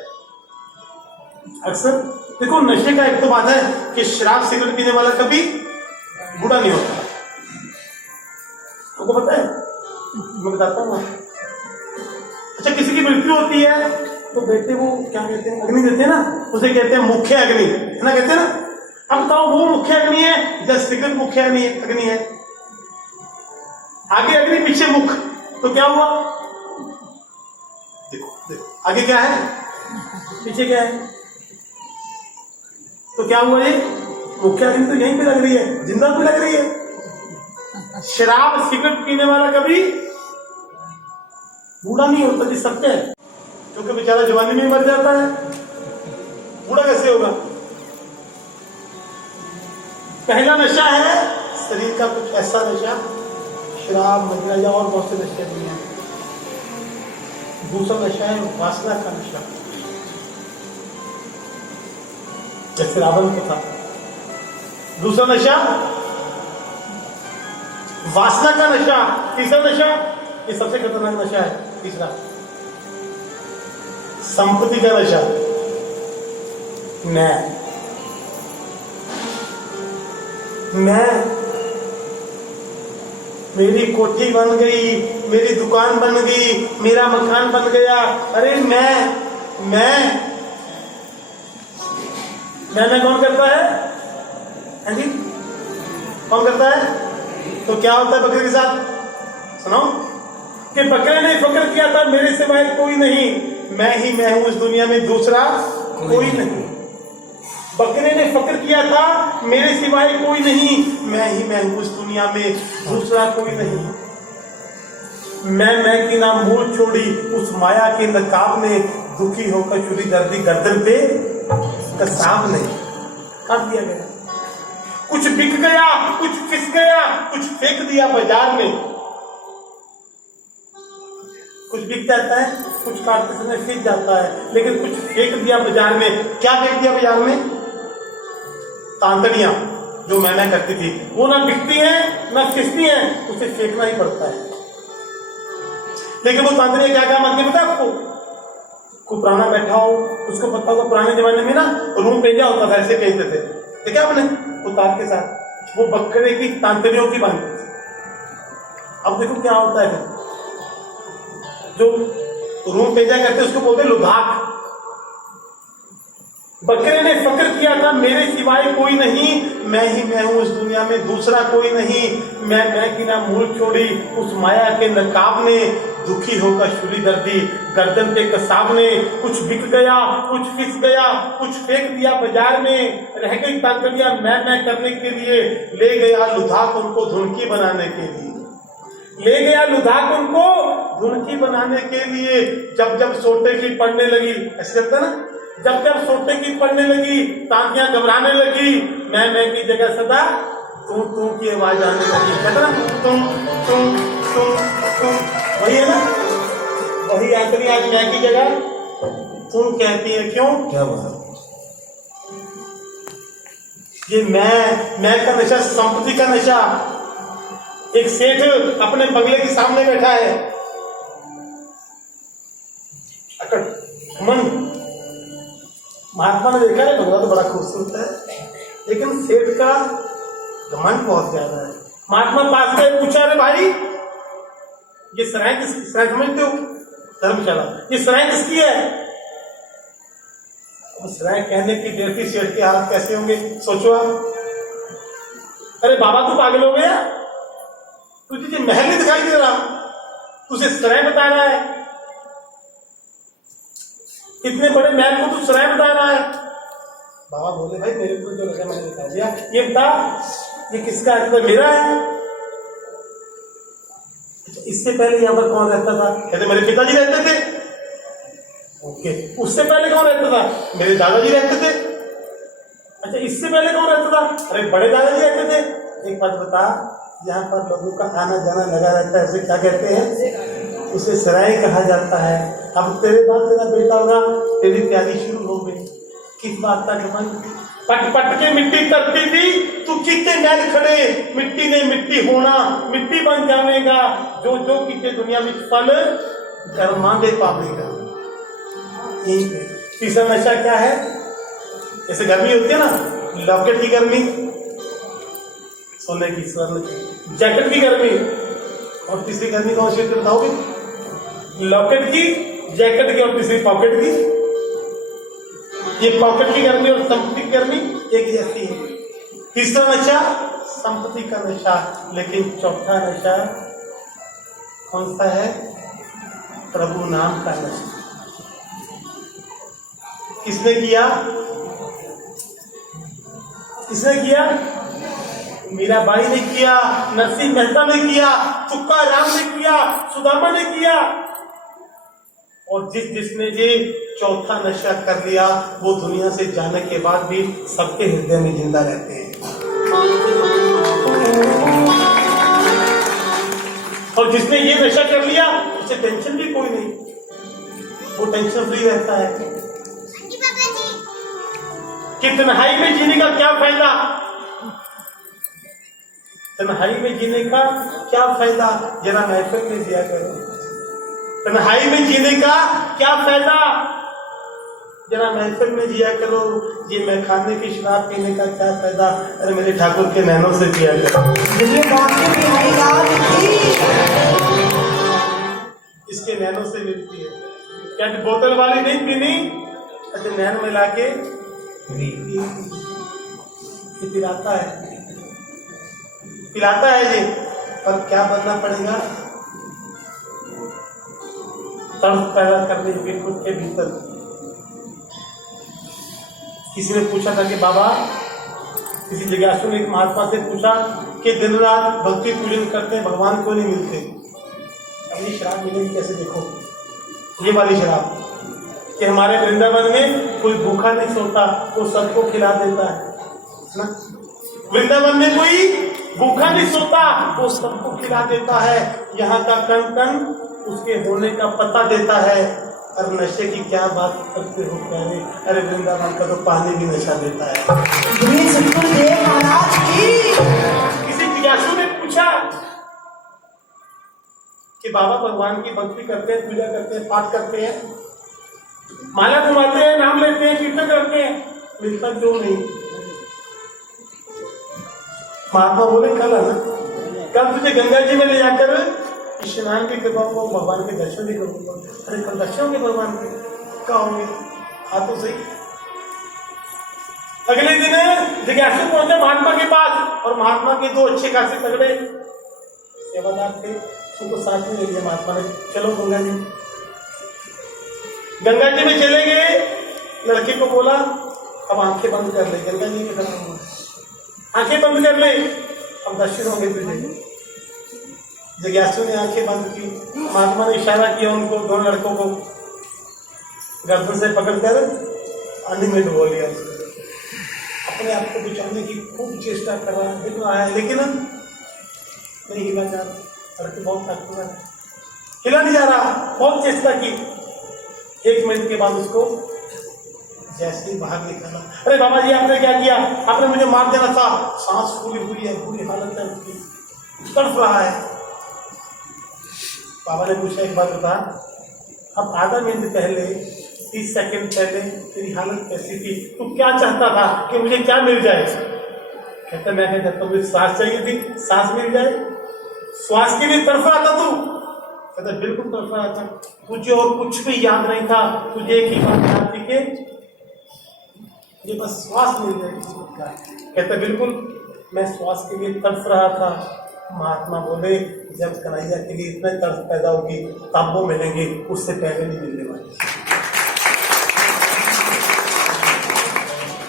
अक्सर देखो नशे का एक तो बात है कि शराब सिगरेट पीने वाला कभी बूढ़ा नहीं होता। तुमको पता है? मैं बताता हूँ। अच्छा, किसी की मृत्यु होती है तो बेटे वो क्या कहते हैं? अग्नि देते हैं ना, उसे कहते हैं मुख्य अग्नि, है ना? कहते हैं ना। अब बताओ वो मुख्य अग्नि है या सिगरेट मुख्य अग्नि है? आगे अग्नि पीछे मुख, तो क्या हुआ? देखो आगे क्या है, पीछे क्या है, तो क्या हुआ? ये मुख्य अग्नि तो यहीं पे लग रही है, जिंदा पे लग रही है। शराब सिगरेट पीने वाला कभी बूढ़ा नहीं होता, जी सत्य है, क्योंकि बेचारा जवानी में मर जाता है, बूढ़ा कैसे होगा? पहला नशा है शरीर का कुछ ऐसा नशा, शराब, मदिरा या और बहुत से नशे दुनिया में। दूसरा नशा है वासना का नशा, जैसे रावण को था। दूसरा नशा वासना का नशा। तीसरा नशा, ये सबसे खतरनाक नशा है, तीसरा संपत्ति का नशा। मैं मेरी कोठी बन गई, मेरी दुकान बन गई, मेरा मकान बन गया, अरे मैं कौन करता है जी? कौन करता है? तो क्या होता है बकरे के साथ? सुनो कि बकरे ने फक्र किया था मेरे सिवाय कोई नहीं, मैं ही मैं हूं इस दुनिया में, दूसरा कोई नहीं। बकरे ने फक्र किया था मेरे सिवाय कोई नहीं, मैं ही मैं हूं इस दुनिया में, दूसरा कोई नहीं। मैं की नाम मूल छोड़ी उस माया के नकाब में, दुखी होकर चुरी दर्दी गर्दन पे कसाब नहीं कर दिया गया। कुछ बिक गया, कुछ फिस गया, कुछ फेंक दिया बाजार में। कुछ बिक जाता है, कुछ काटते समय फिस जाता है, लेकिन कुछ फेंक दिया बाजार में। क्या फेंक दिया बाजार में? तांतड़ियां जो मैं करती थी, वो ना बिकती हैं ना फिसती हैं, उसे फेंकना ही पड़ता है। लेकिन वो तांतड़ियां क्या काम आती है पता है आपको? कोई पुराना बैठा हो, उसको पता होगा पुराने जमाने में ना रूम पेंजा होता था, ऐसे पेंजते थे, देखा आपने? उतार के साथ वो बकरे की तांतड़ियों की बांधते थे। अब देखो क्या होता है, जो रूम पेंजा करते उसको बोलते लुधाक। बकरे ने फक्र किया था मेरे सिवाय कोई नहीं, मैं ही मैं हूँ इस दुनिया में, दूसरा कोई नहीं। मैं की ना मूल छोड़ी उस माया के नकाब ने, दुखी होकर शुरी दर्दी गर्दन के कसाब ने। कुछ बिक गया, कुछ फिस गया, कुछ फेंक दिया बाजार में, रह गई ताकड़ियां मैं करने के लिए। ले गया लुधाक उनको धुनकी बनाने के लिए, ले गया लुधाक उनको धुनकी बनाने के लिए। जब जब सोटे की पड़ने लगी, ऐसे चलता ना, जब जब सोटे की पड़ने लगी तांतियां घबराने लगी, मैं की जगह सदा तू की आवाज आने लगी। कहता ना तुम, वही है ना, वही आंतरी आज मैं की जगह तुम कहती है। क्यों? क्या बात? ये मैं का नशा, संपत्ति का नशा। एक सेठ अपने बंगले के सामने बैठा है, अकड़ मन। महात्मा ने देखा है बंगला तो बड़ा खूबसूरत है, लेकिन सेठ का घमंड बहुत ज्यादा है। महात्मा पास में पूछा, अरे भाई ये सराय किसकी? सराय समझते हो? धर्मशाला। ये सराय किसकी है? सराय कहने की देर थी, सेठ के हाथ कैसे होंगे सोचो आप। अरे बाबा तू पागल हो गया, तुझे महल नहीं दिखाई दे रहा, तुझे सराय बता रहा है, इतने बड़े महल को तू सराय बता रहा है। बाबा बोले भाई मेरे को जो लगा मैंने दिखा दिया, ये बता ये किसका है? तो मेरा है। इससे पहले यहाँ पर कौन रहता था? कहते मेरे पिताजी रहते थे। ओके, उससे पहले कौन रहता था? मेरे दादाजी रहते थे। अच्छा, इससे पहले कौन रहता था? अरे बड़े दादाजी रहते थे। एक बात बता, यहाँ पर लोगों का आना जाना लगा रहता है, उसे क्या कहते हैं? उसे सराय कहा जाता है। अब तेरे बाद तेरा बेटा होगा, तेरी तैयारी शुरू हो गई। किस बात का घमंड? पट पट के मिट्टी करती थी, तू कितने मैल खड़े, मिट्टी ने मिट्टी होना, मिट्टी बन जाएगा। जो जो कितने दुनिया में फल कर्मा दे पावेगा। तीसरा नशा क्या है? जैसे गर्मी होती है ना, लॉकेट की गर्मी, सोने की, स्वर्ण की, जैकेट की गर्मी, और तीसरी गर्मी कौन सी बताओगे? लॉकेट की, जैकेट की, और तीसरी पॉकेट की। ये पॉकेट की गर्मी और संपत्ति की गर्मी एक जैसी है। तीसरा नशा संपत्ति का नशा, लेकिन चौथा नशा कौन सा है? प्रभु नाम का नशा। किसने किया? किसने किया? मीराबाई ने किया, नरसिंह मेहता ने किया, तुक्का राम ने किया, सुदामा ने किया। और जिसने ये चौथा नशा कर लिया, वो दुनिया से जाने के बाद भी सबके हृदय में जिंदा रहते हैं। और जिसने ये नशा कर लिया, उसे टेंशन भी कोई नहीं, वो टेंशन फ्री रहता है। कि तन्हाई में जीने का क्या फायदा? तन्हाई में जीने का क्या फायदा? जरा महफिल में जिया करो। तन्हाई में जीने का क्या फायदा? जरा महफिल में जिया करो। ये मैं खाने की शराब पीने का क्या फायदा? अरे मेरे ठाकुर के नैनों से जिया करो। इसके नैनों से मिलती है। क्या बोतल वाली नहीं पीनी? अच्छा, नैन मिला के पिलाता है, पिलाता है ये, पर क्या बनना पड़ेगा? तर्स पैदा करने के खुद के भीतर। किसी ने पूछा था कि बाबा, किसी जिज्ञासु ने एक महात्मा से पूछा कि दिन रात भक्ति पूजन करते हैं, भगवान क्यों नहीं मिलते? अब ये शराब मिलेगी कैसे? देखो ये वाली शराब कि हमारे वृंदावन में कोई भूखा नहीं सोता, वो सबको खिला देता है ना। वृंदावन में कोई भूखा नहीं सोता, वो सबको खिला देता है। यहाँ का कण कण उसके होने का पता देता है। और नशे की क्या बात करते हो प्यारे? अरे वृंदावन का तो पानी भी नशा देता है। किसी जिज्ञासु ने पूछा कि बाबा भगवान की भक्ति करते हैं, पूजा करते हैं, पाठ करते हैं, माला घुमाते हैं, नाम लेते हैं, कीर्तन करते हैं, मिलता क्यों नहीं? महात्मा बोले कल है ना, कल तुझे गंगा जी में ले जाकर स्नान भी करवाऊंगा, भगवान के दर्शन भी करूंगा। अरे कल दर्शन होंगे भगवान के? क्या होंगे? हाँ तो सही। अगले दिन जिज्ञासु पहुंचे महात्मा के पास, और महात्मा के दो अच्छे खासे तगड़े सेवादार थे, उनको साथ में ले लिया महात्मा ने, चलो गंगा जी। गंगा जी में चले गए, लड़के को बोला अब आंखें बंद कर ले। गंगा जी ने आंखें बंद कर ले, अब दर्शन होंगे तुझे। जिज्ञासु ने आंखें बंद की, महात्मा ने इशारा किया उनको, दोनों लड़कों को गर्दन से पकड़कर पानी में डुबो लिया। अपने आप को बचाने की खूब चेष्टा कर रहा है, दिख रहा है, लेकिन नहीं हिला जा रहा। लड़के बहुत ताकतवर है, हिला नहीं जा रहा, बहुत चेष्टा की। 1 मिनट के बाद उसको जैसे ही बाहर निकाला, अरे बाबा जी आपने क्या किया, आपने मुझे मार देना था। सांस फूली हुई है, बुरी हालत है उसकी, तड़प रहा है। बाबा ने पूछा एक बात बता, अब आधा मिनट पहले 30 सेकंड पहले तेरी हालत कैसी थी, तू क्या चाहता था कि मुझे क्या मिल जाए? कहता मैं क्या चाहता, मुझे सांस चाहिए थी, सांस मिल जाए। श्वास के लिए तड़प रहा था तू? कहता बिल्कुल तड़प रहा था, तुझे और कुछ भी याद नहीं था, तुझे एक ही बात याद थी कि मुझे बस श्वास मिल जाए। कहता बिल्कुल मैं श्वास के लिए तड़प रहा था। महात्मा बोले जब कन्हैया के लिए इतने तड़प पैदा होगी तब वो मिलेंगे, उससे पहले नहीं मिलने वाले।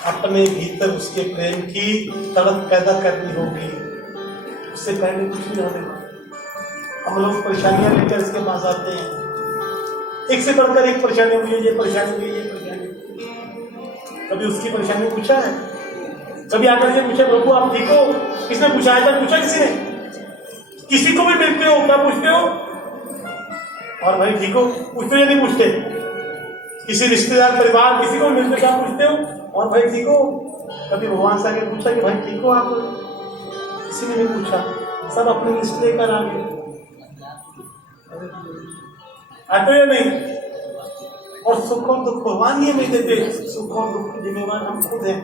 अपने भीतर उसके प्रेम की तड़प पैदा करनी होगी, उससे पहले कुछ नहीं होने वाला। हम लोग परेशानियां लेकर इसके पास आते हैं, एक से बढ़कर एक परेशानी हुई है, ये परेशानी हुई, ये परेशानी। कभी उसकी परेशानी पूछा है? कभी आकर के पूछा प्रभु आप ठीक हो? किसने पूछा है? पूछा किसी ने? किसी को भी मिलते हो क्या पूछते हो? और भाई ठीक हो पूछते हो या नहीं पूछते? किसी रिश्तेदार परिवार किसी को मिलते क्या पूछते हो? और भाई ठीक हो? कभी भगवान से आगे पूछा कि भाई ठीक हो आप? किसी ने नहीं पूछा, सब अपनी लिस्ट लेकर आ गए। आते या नहीं? और सुख और दुख भगवान नहीं हमें देते, सुख और दुख की जिम्मेवार हम खुद हैं।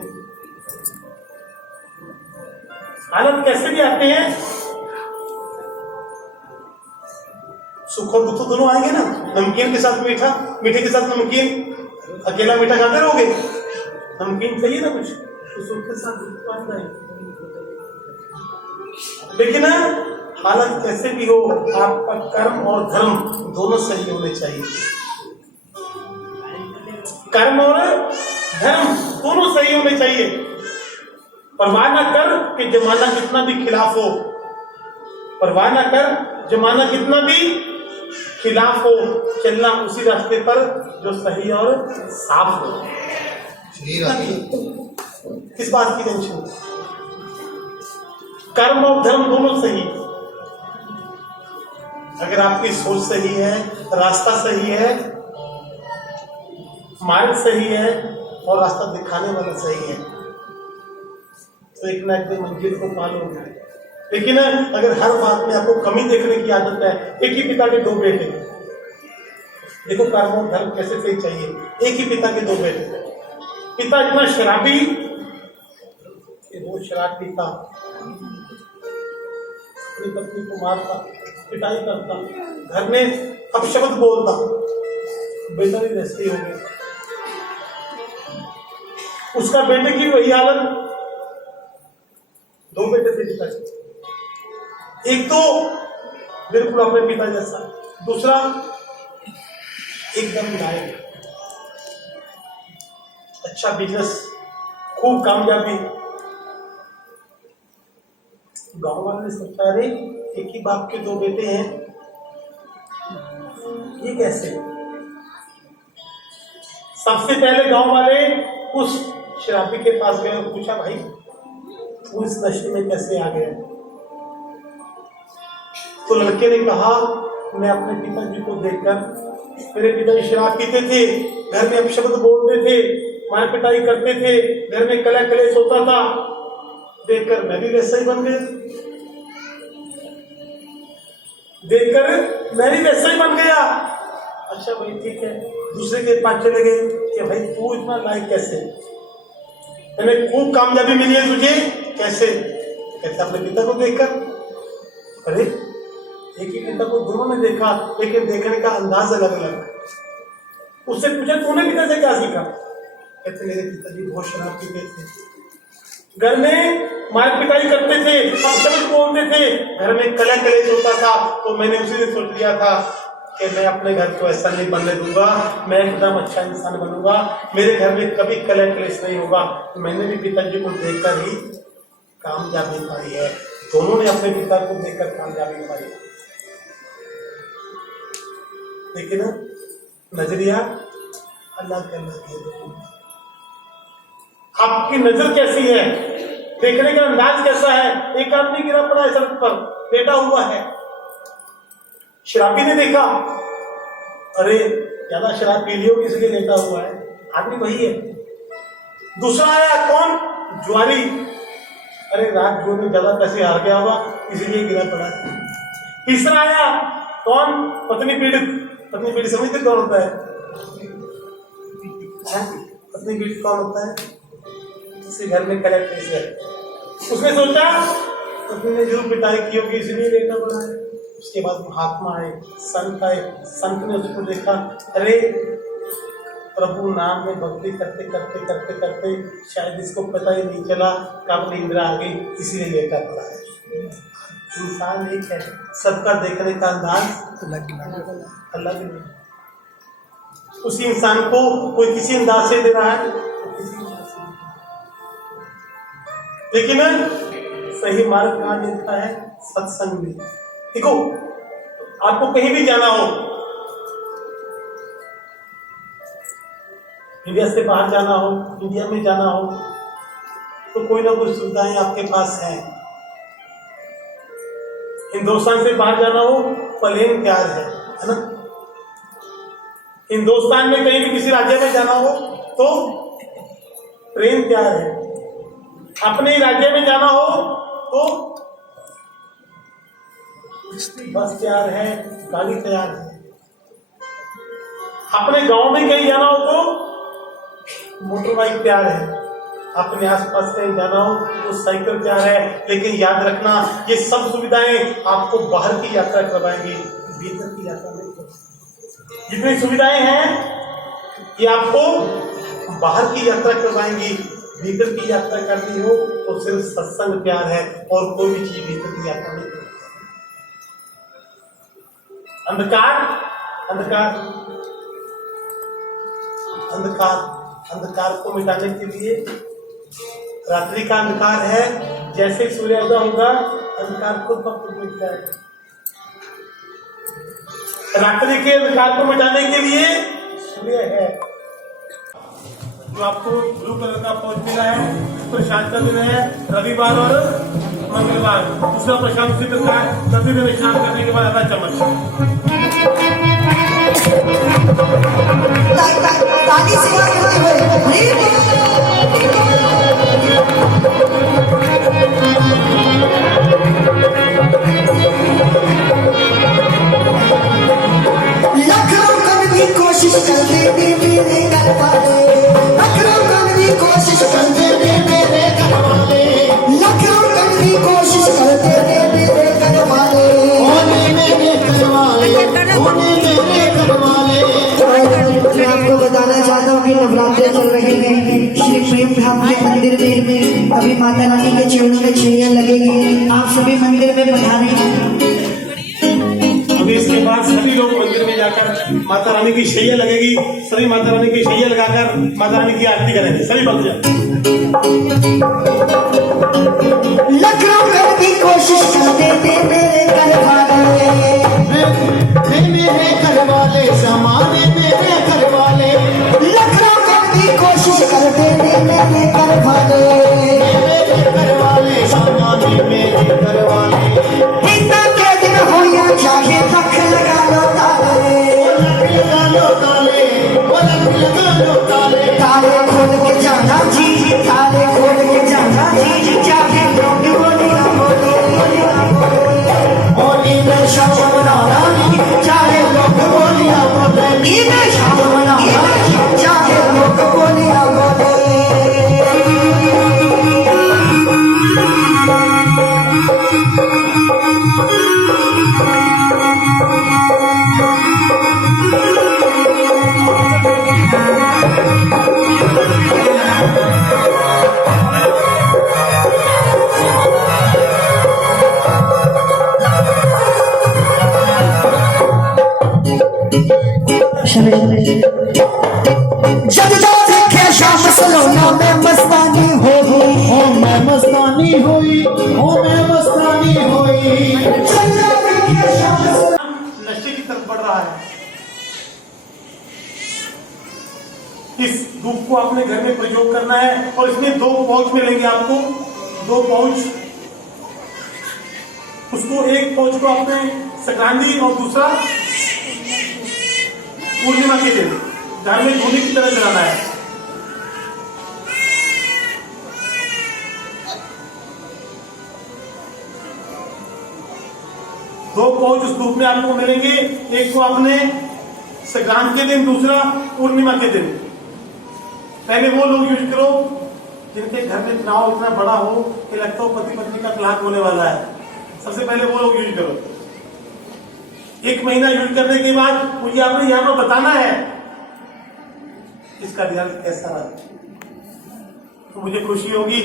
हालत कैसे भी आते हैं, सुख और दुख तो दोनों आएंगे ना, नमकीन के साथ मीठा, मीठे के साथ नमकीन। अकेला मीठा खाते रहोगे? नमकीन चाहिए ना कुछ, तो सुख के साथ दुख आता है। लेकिन हालत कैसे भी हो, आपका कर्म और धर्म दोनों सही होने चाहिए। कर्म और धर्म दोनों सही होने चाहिए। परवाह न कर कि जमाना कितना भी खिलाफ हो, परवाह न कर जमाना कितना भी खिलाफ हो, चलना उसी रास्ते पर जो सही और साफ हो। किस बात की टेंशन? कर्म और धर्म दोनों सही। अगर आपकी सोच सही है, रास्ता सही है, मार्ग सही है और रास्ता दिखाने वाला सही है, तो एक ना एक दिन मंजिल को पालोगे। लेकिन अगर हर बात में आपको कमी देखने की आदत है, एक ही पिता के 2 बेटे, देखो कर्म और धर्म कैसे सही चाहिए। एक ही पिता के 2 बेटे, पिता इतना शराबी कि वो शराब पीता, अपनी पत्नी को मारता, पिटाई करता, घर में अपशब्द बोलता, बेटा भी वैसे ही हो गया। उसका बेटे की वही हालत। 2 बेटे थे पिता के, एक तो बिल्कुल अपने पिता जैसा, दूसरा एकदम गायब। अच्छा बिजनेस, खूब कामयाबी। गांव वाले ने सोचा अरे एक ही बाप के 2 बेटे हैं, ये कैसे? सबसे पहले गांव वाले उस शराबी के पास गए और पूछा भाई तू इस नशे में कैसे आ गया? तो लड़के ने कहा मैं अपने पिताजी को देखकर, मेरे पिताजी शराब पीते थे, घर में अपशब्द बोलते थे, मार पिटाई करते थे, घर में कला कलेश होता था, देखकर मैं भी वैसा ही बन गया। देखकर मैं भी वैसा ही बन गया। अच्छा भाई ठीक है, दूसरे के पास चले गए कि भाई तू इतना लायक कैसे, मैंने खूब कामयाबी मिली है तुझे, कैसे? कहते अपने पिता को देखकर। अरे एक ही पिता को दोनों ने देखा, लेकिन देखने का अंदाज अलग अलग। उससे पूछा तूने पिता से क्या सीखा? कहते मेरे पिताजी बहुत शराब पीते थे, घर में मार पिटाई करते थे, हम सब बोलते थे, घर में कलह कलेश होता था। तो मैंने उसी दिन सोच लिया था कि मैं अपने घर को ऐसा नहीं बनने दूंगा, मैं एकदम अच्छा इंसान बनूंगा, मेरे घर में कभी कलह कलेश नहीं होगा। तो मैंने भी पिताजी को देखकर ही कामयाबी पाई है, दोनों ने अपने पिता को देखकर कामयाबी पाई है। लेकिन नजरिया अलग अलग है। आपकी नजर कैसी है, देखने का अंदाज कैसा है। एक आदमी गिरा पड़ा है सड़क पर, लेटा हुआ है, शराबी ने देखा, अरे ज्यादा शराब पी लियो इसलिए लेटा हुआ है, आदमी वही है। दूसरा आया कौन, जुआरी, अरे रात जुए में ज्यादा पैसे हार गया होगा इसीलिए गिरा पड़ा है। तीसरा आया कौन, पत्नी पीड़ित। पत्नी पीड़ित समझते कौन होता है? पत्नी पीड़ित कौन होता है? किसी घर में कलह कैसे है, उसने सोचा पत्नी ने जरूर पिटाई की होगी इसलिए लेटा पड़ा है। उसके बाद महात्मा आए, संत आए, संत ने उसको देखा, अरे प्रभु नाम में भक्ति करते करते करते करते शायद इसको पता ही नहीं चला कब नींद आ गई इसीलिए लेटा पड़ा है। इंसान एक है, सबका देखने का अंदाज अलग नहीं। उसी इंसान को कोई किसी अंदाज से दे रहा है, किसी अंदाज से, लेकिन सही मार्ग कहाँ मिलता है? सत्संग में। देखो आपको कहीं भी जाना हो, इंडिया से बाहर जाना हो, इंडिया में जाना हो, तो कोई ना कोई सुविधाएं आपके पास हैं। हिंदुस्तान से बाहर जाना हो, प्लेन तैयार है ना। हिंदुस्तान में कहीं भी किसी राज्य में जाना हो तो ट्रेन तैयार है। अपने राज्य में जाना हो तो बस तैयार है, गाड़ी तैयार है। अपने गांव में कहीं जाना हो तो मोटर बाइक तैयार है। अपने आसपास कहीं जाना हो तो साइकिल तैयार है। लेकिन याद रखना, ये सब सुविधाएं आपको बाहर की यात्रा करवाएंगी, भीतर की यात्रा नहीं करवाएंगी। जितनी सुविधाएं हैं ये आपको बाहर की यात्रा करवाएंगी, भीतर की यात्रा करनी हो तो सिर्फ सत्संग प्यार है और कोई भी चीज भीतर की यात्रा नहीं करती। अंधकार अंधकार अंधकार अंधकार को मिटाने के लिए रात्रि का अंधकार है, जैसे सूर्योदय होगा अंधकार खुद ब खुद मिट जाएगा। रात्रि के अंधकार को मिटाने के लिए सूर्य है। जो आपको ब्लू कलर का पोज मिला है, प्रशांत का दिन है रविवार और मंगलवार। दूसरा प्रशांत उसी तरह है, प्रतिदिन स्नान करने के बाद आधा चम्मच। ताली सेवा करते लखनऊ करने की कोशिश करते मेरे घर वाले, लखनऊ करने की कोशिश करते मेरे घर वाले, लखनऊ करने की कोशिश करते मेरे घर वाले, मेरे घर वाले, मेरे घर वाले। मैं आपको बताना चाहता हूँ कि नवरात्रे चल रहे हैं श्री प्रेम धाम के मंदिर में। अभी माता रानी के चरणों में छुइयां लगेगी, आप सभी मंदिर में पधारें। अभी इसके बाद सभी लोग मंदिर में जाकर माता रानी की शैया लगेगी, सभी माता रानी की शैया लगाकर माता रानी की आरती करेंगे। सभी भक्त लखनऊ करने की कोशिश करते थे मेरे घर वाले, मेरे घर वाले समाने मेरे घर वाले, लखनऊ करने की कोशिश करते थे मेरे घर वाले, मेरे घर वाले समाने मेरे घर वाले। पिता के दिन हो या चाहे लख लगा लो ताले, लगा लो ताले, लगा लो ताले, ताले खोल के जाना जी, ताले खोल के जाना जी, चाहे लोग बोलिया बोले, होली में शाम मनाना, चाहे लोग बोलिया बोले, में शाम मनाना, चाहे लोग बोलिया बोले। जब जब देखे शाम सलोना में मस्तानी होगी, ओ मैं मस्तानी हुई, ओ मैं मस्तानी हुई। जब जब देखे शाम नशे की तरफ बढ़ रहा है। इस धूप को अपने घर में प्रयोग करना है और इसमें 2 पाउच मिलेंगे आपको, 2 पाउच। उसको एक पाउच को अपने संक्रांति और दूसरा पूर्णिमा के दिन घर में धूनी की तरह जलाना है। दो पाउच उस धूप में आपको मिलेंगे, एक को अपने संक्रांति के दिन, दूसरा पूर्णिमा के दिन। पहले वो लोग यूज करो जिनके घर में तनाव इतना बड़ा हो कि लगता हो पति पत्नी का तलाक होने वाला है। सबसे पहले वो लोग यूज करो। 1 महीना यूज करने के बाद मुझे आपने यहां पर बताना है इसका रिजल्ट कैसा रहा, तो मुझे खुशी होगी।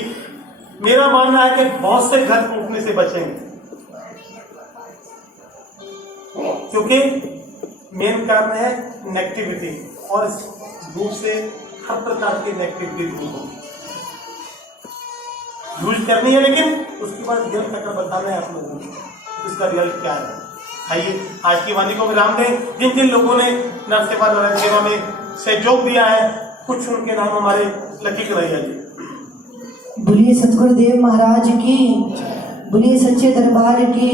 मेरा मानना है कि बहुत से घर टूटने से बचेंगे, क्योंकि मेन कारण है नेगेटिविटी, और इस धूप से हर प्रकार की नेगेटिविटी दूर होगी। यूज करनी है, लेकिन उसके बाद रिजल्ट तक बताना है आप लोगों को इसका रिजल्ट क्या है। आइए आज की वाणी को विराम दें। जिन जिन लोगों ने नर सेवा नारायण सेवा में सहयोग दिया है, कुछ उनके नाम हमारे लकी कराइया जी। बोलिए सतगुरुदेव महाराज की, बोलिए सच्चे दरबार की,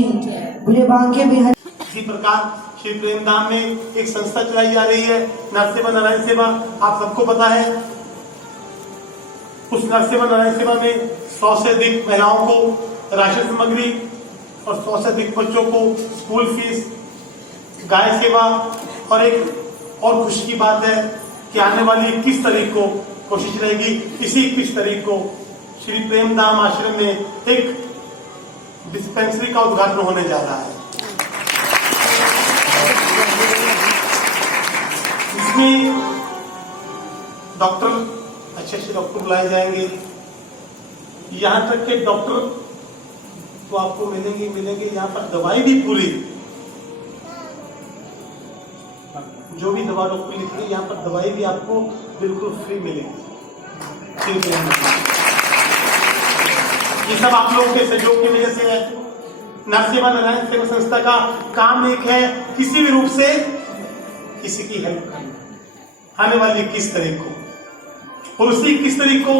बोलिए बांके बिहारी। इसी प्रकार श्री प्रेमधाम में एक संस्था चलाई जा रही है, नर सेवा नारायण सेवा, आप सबको पता है। उस नर सेवा नारायण सेवा में 100 से अधिक महिलाओं को राशन सामग्री और 100 से अधिक बच्चों को स्कूल फीस, गाय सेवा, और एक और खुशी की बात है कि आने वाली 21 तारीख को कोशिश रहेगी, इसी 21 तारीख को श्री प्रेमधाम आश्रम में एक डिस्पेंसरी का उद्घाटन होने जा रहा है। इसमें डॉक्टर, अच्छे अच्छे डॉक्टर बुलाए जाएंगे। यहां तक के डॉक्टर तो आपको मिलेंगे यहाँ पर दवाई भी पूरी, जो भी दवा डॉक्टर लिख रहे हैं यहाँ पर दवाई भी आपको बिल्कुल फ्री मिलेगी। ये सब आप लोगों के सहयोग की वजह से है। नर सेवा नारायण सेवा संस्था का काम एक है, किसी भी रूप से किसी की हेल्प करना। आने वाली 21 तारीख को, और उसी 21 तारीख को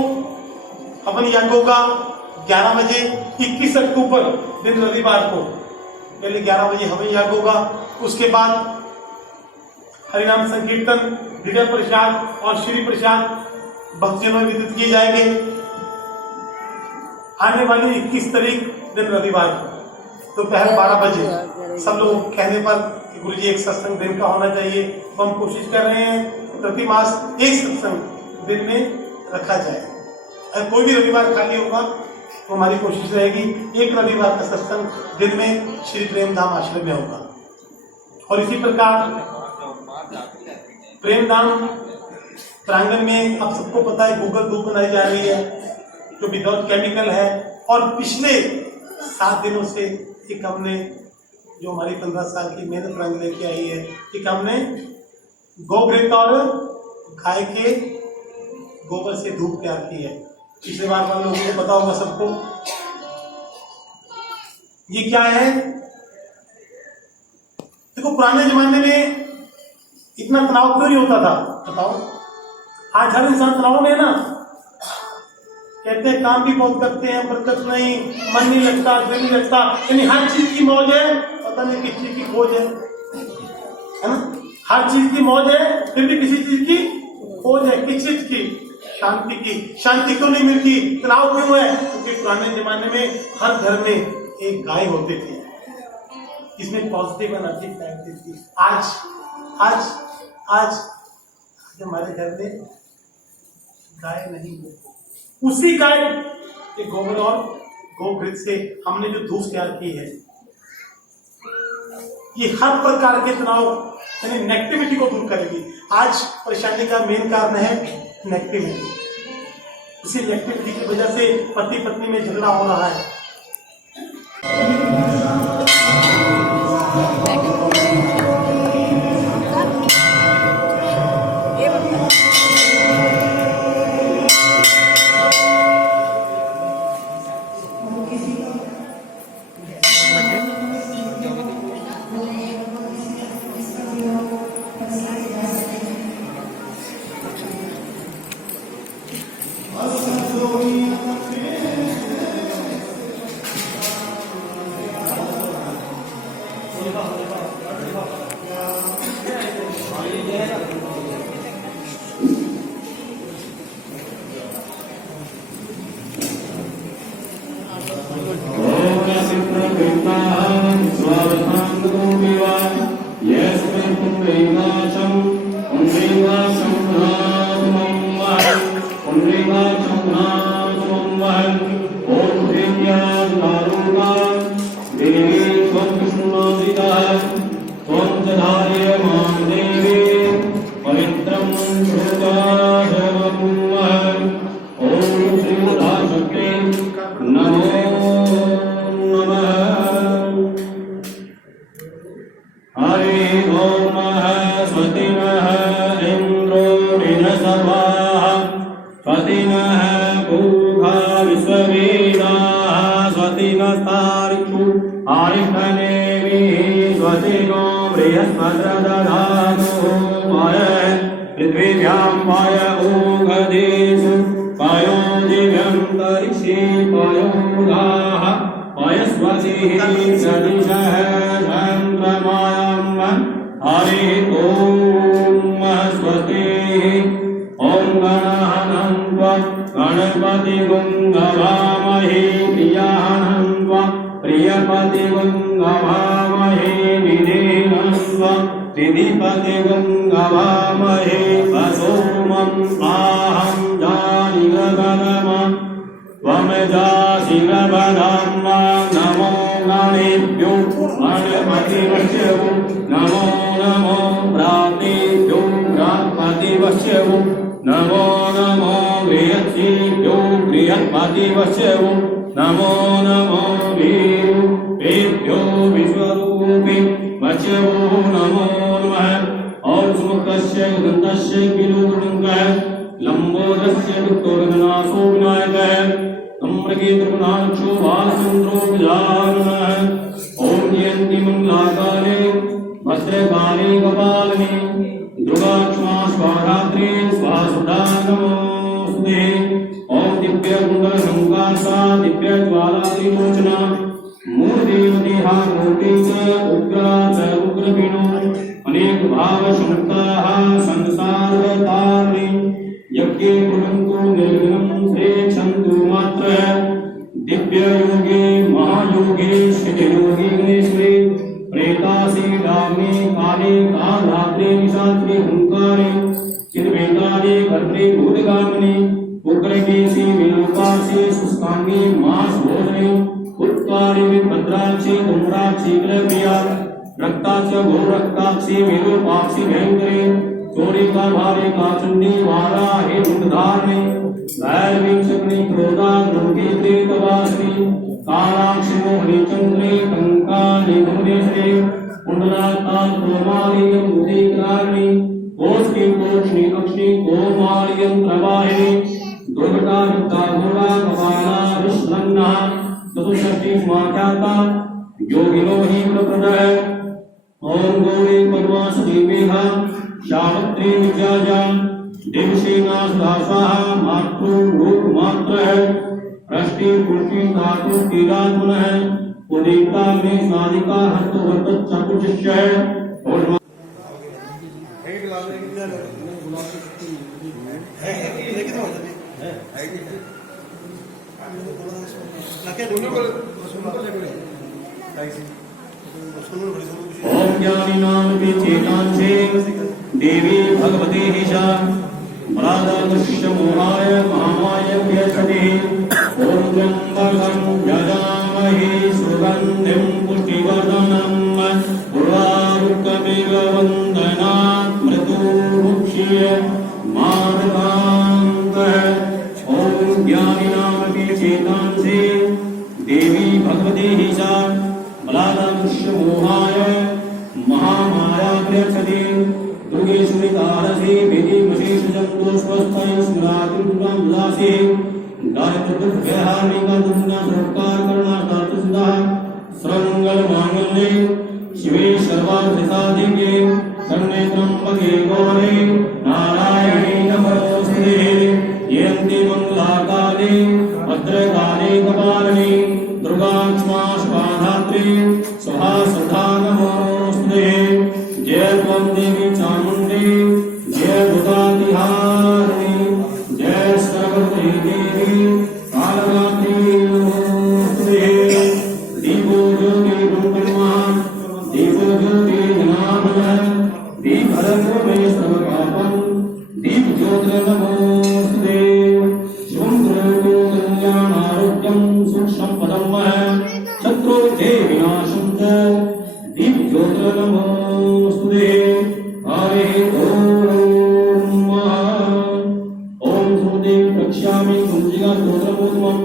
अपन यज्ञ होगा 11 बजे। 21 अक्टूबर दिन रविवार को पहले 11 बजे हमें यज्ञ होगा। उसके बाद हरिनाम संकीर्तन, दिव्य प्रसाद और श्री प्रसाद भक्तजनों में वितरित किए जाएंगे। आने वाली 21 तारीख दिन रविवार को दोपहर 12 बजे सब लोग कहने पर कि गुरु जी एक सत्संग दिन का होना चाहिए, तो हम कोशिश कर रहे हैं प्रति मास एक सत्संग दिन में रखा जाए। अगर कोई भी रविवार खाली होगा तो हमारी कोशिश रहेगी एक रविवार का सत्संग दिन में श्री प्रेमधाम आश्रम में होगा। और इसी प्रकार प्रेमधाम प्रांगण में आप सबको पता है गूगल धूप बनाई जा रही है, जो विदाउट केमिकल है। और पिछले 7 दिनों से एक हमने, जो हमारी 15 साल की मेहनत रंग लेके आई है, एक हमने गोघृत और गाय के गोबर से धूप तैयार की है। पिछले बार वाले लोगों को पता होगा सबको। ये क्या है? देखो पुराने जमाने में इतना तनाव क्यों नहीं होता था, बताओ? आज हर इंसान तनाव में है ना। कहते हैं काम भी बहुत करते हैं, बरकत नहीं, मन नहीं लगता, दिल नहीं लगता, यानी हर चीज की मौज है, पता नहीं किस चीज की खोज है ना? हर चीज की मौज है, फिर भी किसी चीज की खोज है। किस चीज की? शांति की। शांति क्यों नहीं मिलती? तनाव क्यों है? क्योंकि पुराने जमाने में हर घर में एक गाय होती थी, इसमें पॉजिटिव एनर्जी फैलती थी। आज आज आज हमारे घर में गाय नहीं है। उसी गाय के गोबर और गोघृत से हमने जो धूप तैयार की है, ये हर प्रकार के तनाव यानी नेगेटिविटी को दूर करेगी। आज परेशानी का मेन कारण है नेगेटिविटी। उसी नेगेटिविटी की वजह से पति पत्नी में झगड़ा हो रहा है। पृथ्वीभ्यां पाय ओघदेषु पायो दिव्यन्तरिक्षे पायो गाः पायस्वतिः सदिशः चन्द्रमायां हरि ॐ स्वस्तिः ॐ गणानन्त्वा गणपतिगुं गवामहे प्रियानन्त्वा प्रियपतिगुं गवामहे निधीनन्त्वा निधिपतिगुं गवामहे असोमं आहं जानिगगनमा त्वमजासिगबधाम्मा नमो गणेभ्यो गणपतिवश्यवो नमो नमो प्राप्तेभ्यो प्राप्तिवश्यवो नमो नमो गृहस्येभ्यो गृहपतिवश्यवो नमो नमो वीरुभ्यो विश्वरूपे वश्यवो नमो नमः और सुमुखस्य गन्धस्य किलोदुङ्गः लम्बोदस्य दुःखोदनाशो विनायकः तम्रके त्रिपुणाक्षो बालचन्द्रो विजाननः ॐ जयन्ति मङ्गलाकाले भद्रकाले कपालिनी दुर्गाक्षमा स्वारात्रे स्वासुधा नमोऽस्ते ॐ दिव्यकुण्डलसङ्कासा दिव्यज्वालात्रिलोचना मूर्तिमतिहा मूर्ति च उग्रा च उग्रवीणो अनेक भाव संयुक्ताः संसारतारिणी यज्ञे कुटुम्बो निर्विघ्नं श्रेक्षन्तु मात्रः दिव्य योगे महायोगे सिद्धयोगे गणेश्वरे प्रेतासि डाग्ने काले कालरात्रे निशात्रे हुंकारे चिद्वेदारे कर्त्रे भूतगामिनी उग्रकेशि विलोकासि शुष्कांगे मास भोजने उत्कारि विभद्राक्षि कुम्राक्षि कलप्रिया रक्ताक्ष भूरक्ताक्षि विरूपाक्षि भयंकरे चोरिका भारिका चंडी वाराहि मुंडधारिणी भैरवी शक्नि क्रोधा दुर्गेते तवासिनी कालाक्षि मोहिनी चंद्रे कंकाली भुवनेश्वरी कुंडलाता कोमालियं उदयकारिणी कोष्ठी कोष्णी अक्षि कोमालियं प्रवाहिनी दुर्गा विद्या दुर्गा कपाला विष्णन्ना चतुष्षष्टि माख्याता योगिनो हि प्रप्रदः ओम गौरी परमाश्री मेघा शावत्री विद्याजा देवसेना सुदासाः मातृ रूप मात्र है प्रष्टि पुष्टि धातु तीरात्मन है उदिता में साधिका हस्त वर्त चतुर्शिष्य है और ओम ज्ञानी नाम के चेतान से देवी भगवती हिषा बलादृश्य मोहाय महामाय व्यसते ओम त्र्यंबकं यजामहे सुगंधिं पुष्टिवर्धनम् उर्वारुकमिव वन्दनात् मृत्युमुक्षीय मार्गान्तः ओम ज्ञानी नाम के चेतान से देवी भगवती हिषा बलादृश्य मोहाय महामाया व्यसते दुर्गे सुनितारसे वेदी मशेष जंतु स्वस्थय स्मरातुं लासे दारिद्र्य व्यहारि का दुर्ना सरकार करना दातु सुधा सर्वमंगल मांगल्ये शिवे सर्वार्थ साधिके शरण्ये त्र्यंबके गौरी नारायणी नमोस्तुते यन्ति मंगला च स्तोत्रमोत्तमम्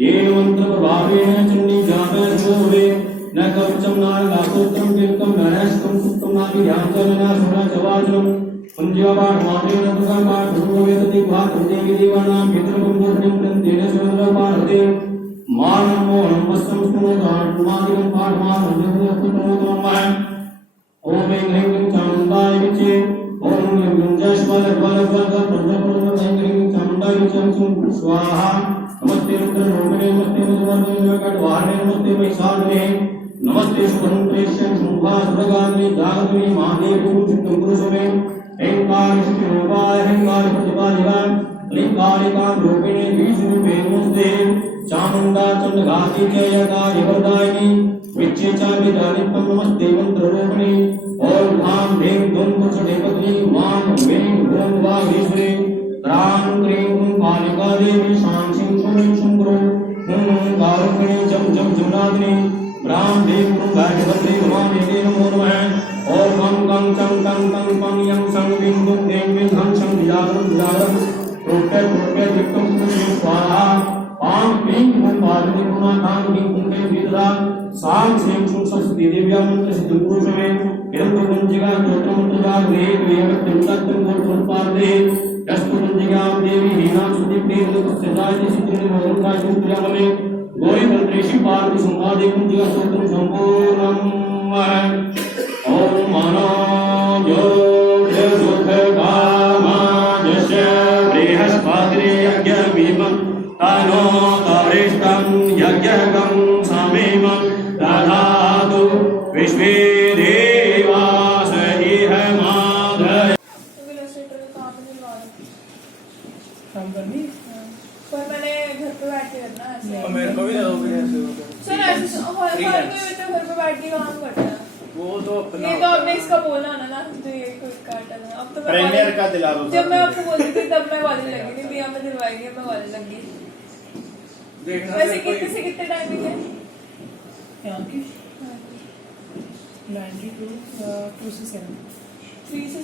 येन मन्त्रप्रभावेन चण्डीजापः शोभे न कवचं नारदास्तोत्रं कीर्तं नरहस्तं सुप्तं नाभिध्यानचलना शोणाचवाचनम् पुञ्जपाठमात्रेण दुर्गापाठभूवेतति भातृदेवी देवानां पितृपुण्यं तेन स्वरपाठते मानं मोहनं वस्त्रं स्तोत्रमादिकं पाठमानं ओम ऐं ह्रीं क्लीं चामुण्डाय विचे ओम ह्रीं चामुण्डाय विचे स्वाहा नमस्ते रुद्ररूपिणे नमस्ते मधुवर्धिने कटवाहने नमस्ते महिषासुरे नमस्ते सुभद्रेश्य शुभासुरगामिने जागतिने महादेवी चित्तं पुरुषमे ऐंकारिष्टिरूपाय ऐंकारिप्रतिपादिकां क्लींकारिकां रूपिणे विष्णुरूपे नमस्ते चामुण्डा चण्डघाती जयकारिवरदायिनी विच्चे च विदानित्तं नमस्ते मन्त्ररूपिणे ओम ह्रां ह्रीं दुं पुरुषदेवतनी मां ह्रीं ह्रूं वागीश्वरे ह्रां क्रीं हुं कालिका देवी शां शिं शुं शुंकरो हुं कारुण्ये जं जं जमुनादिनी ह्रां ह्रीं हुं गायत्री नमामि नमो नमः ओम गं गं चं तं तं पं यं सं विं दुं ऐं विं हं शं विजागरं रूप्य दिक्तं पुरुषे स्वाहा पां क्लीं हुं पार्वती गुणाकां क्लीं हुं विददा सां श्रीं शुं सरस्वती देव्यां मंत्रसिद्धं पुरुषमे इदं पुरुषंजिका स्तोत्रमन्त्रजा वेदं तत्तं गोत्रपादे यस्तुंजिकां देवी हीनां सुदीप्तेन्दुकस्यजायते सिद्धिं मोदकायं गौरी मंत्रेषि पार्वती संवादे कुंजिका स्तोत्रं सम्पूर्णम् ओम मनो ज्योतिर्सुखकामाजस्य बृहस्पतिर्यज्ञमिमं तनो तरिष्टं यज्ञकं समेमं दधातु विश्वे देवास इह मादय काम करनी पर मैंने घर पे बैठ के करना है ऐसे। और मेरे को भी दे दोगे ऐसे सर ऐसे हर कोई तो घर पे बैठ के काम करता है। वो तो अपना ये तो आपने इसका बोला ना तो ये कोई काटा ना अब तो मैं प्रीमियर कॉलेज- का दिला दो जब मैं आपको बोली थी तब मैं कॉलेज लगी थी भैया मैं दिलवाएंगे मैं कॉलेज लगी देखना वैसे कितने से कितने टाइमिंग है यहाँ की 92 to 2 से 7 3 से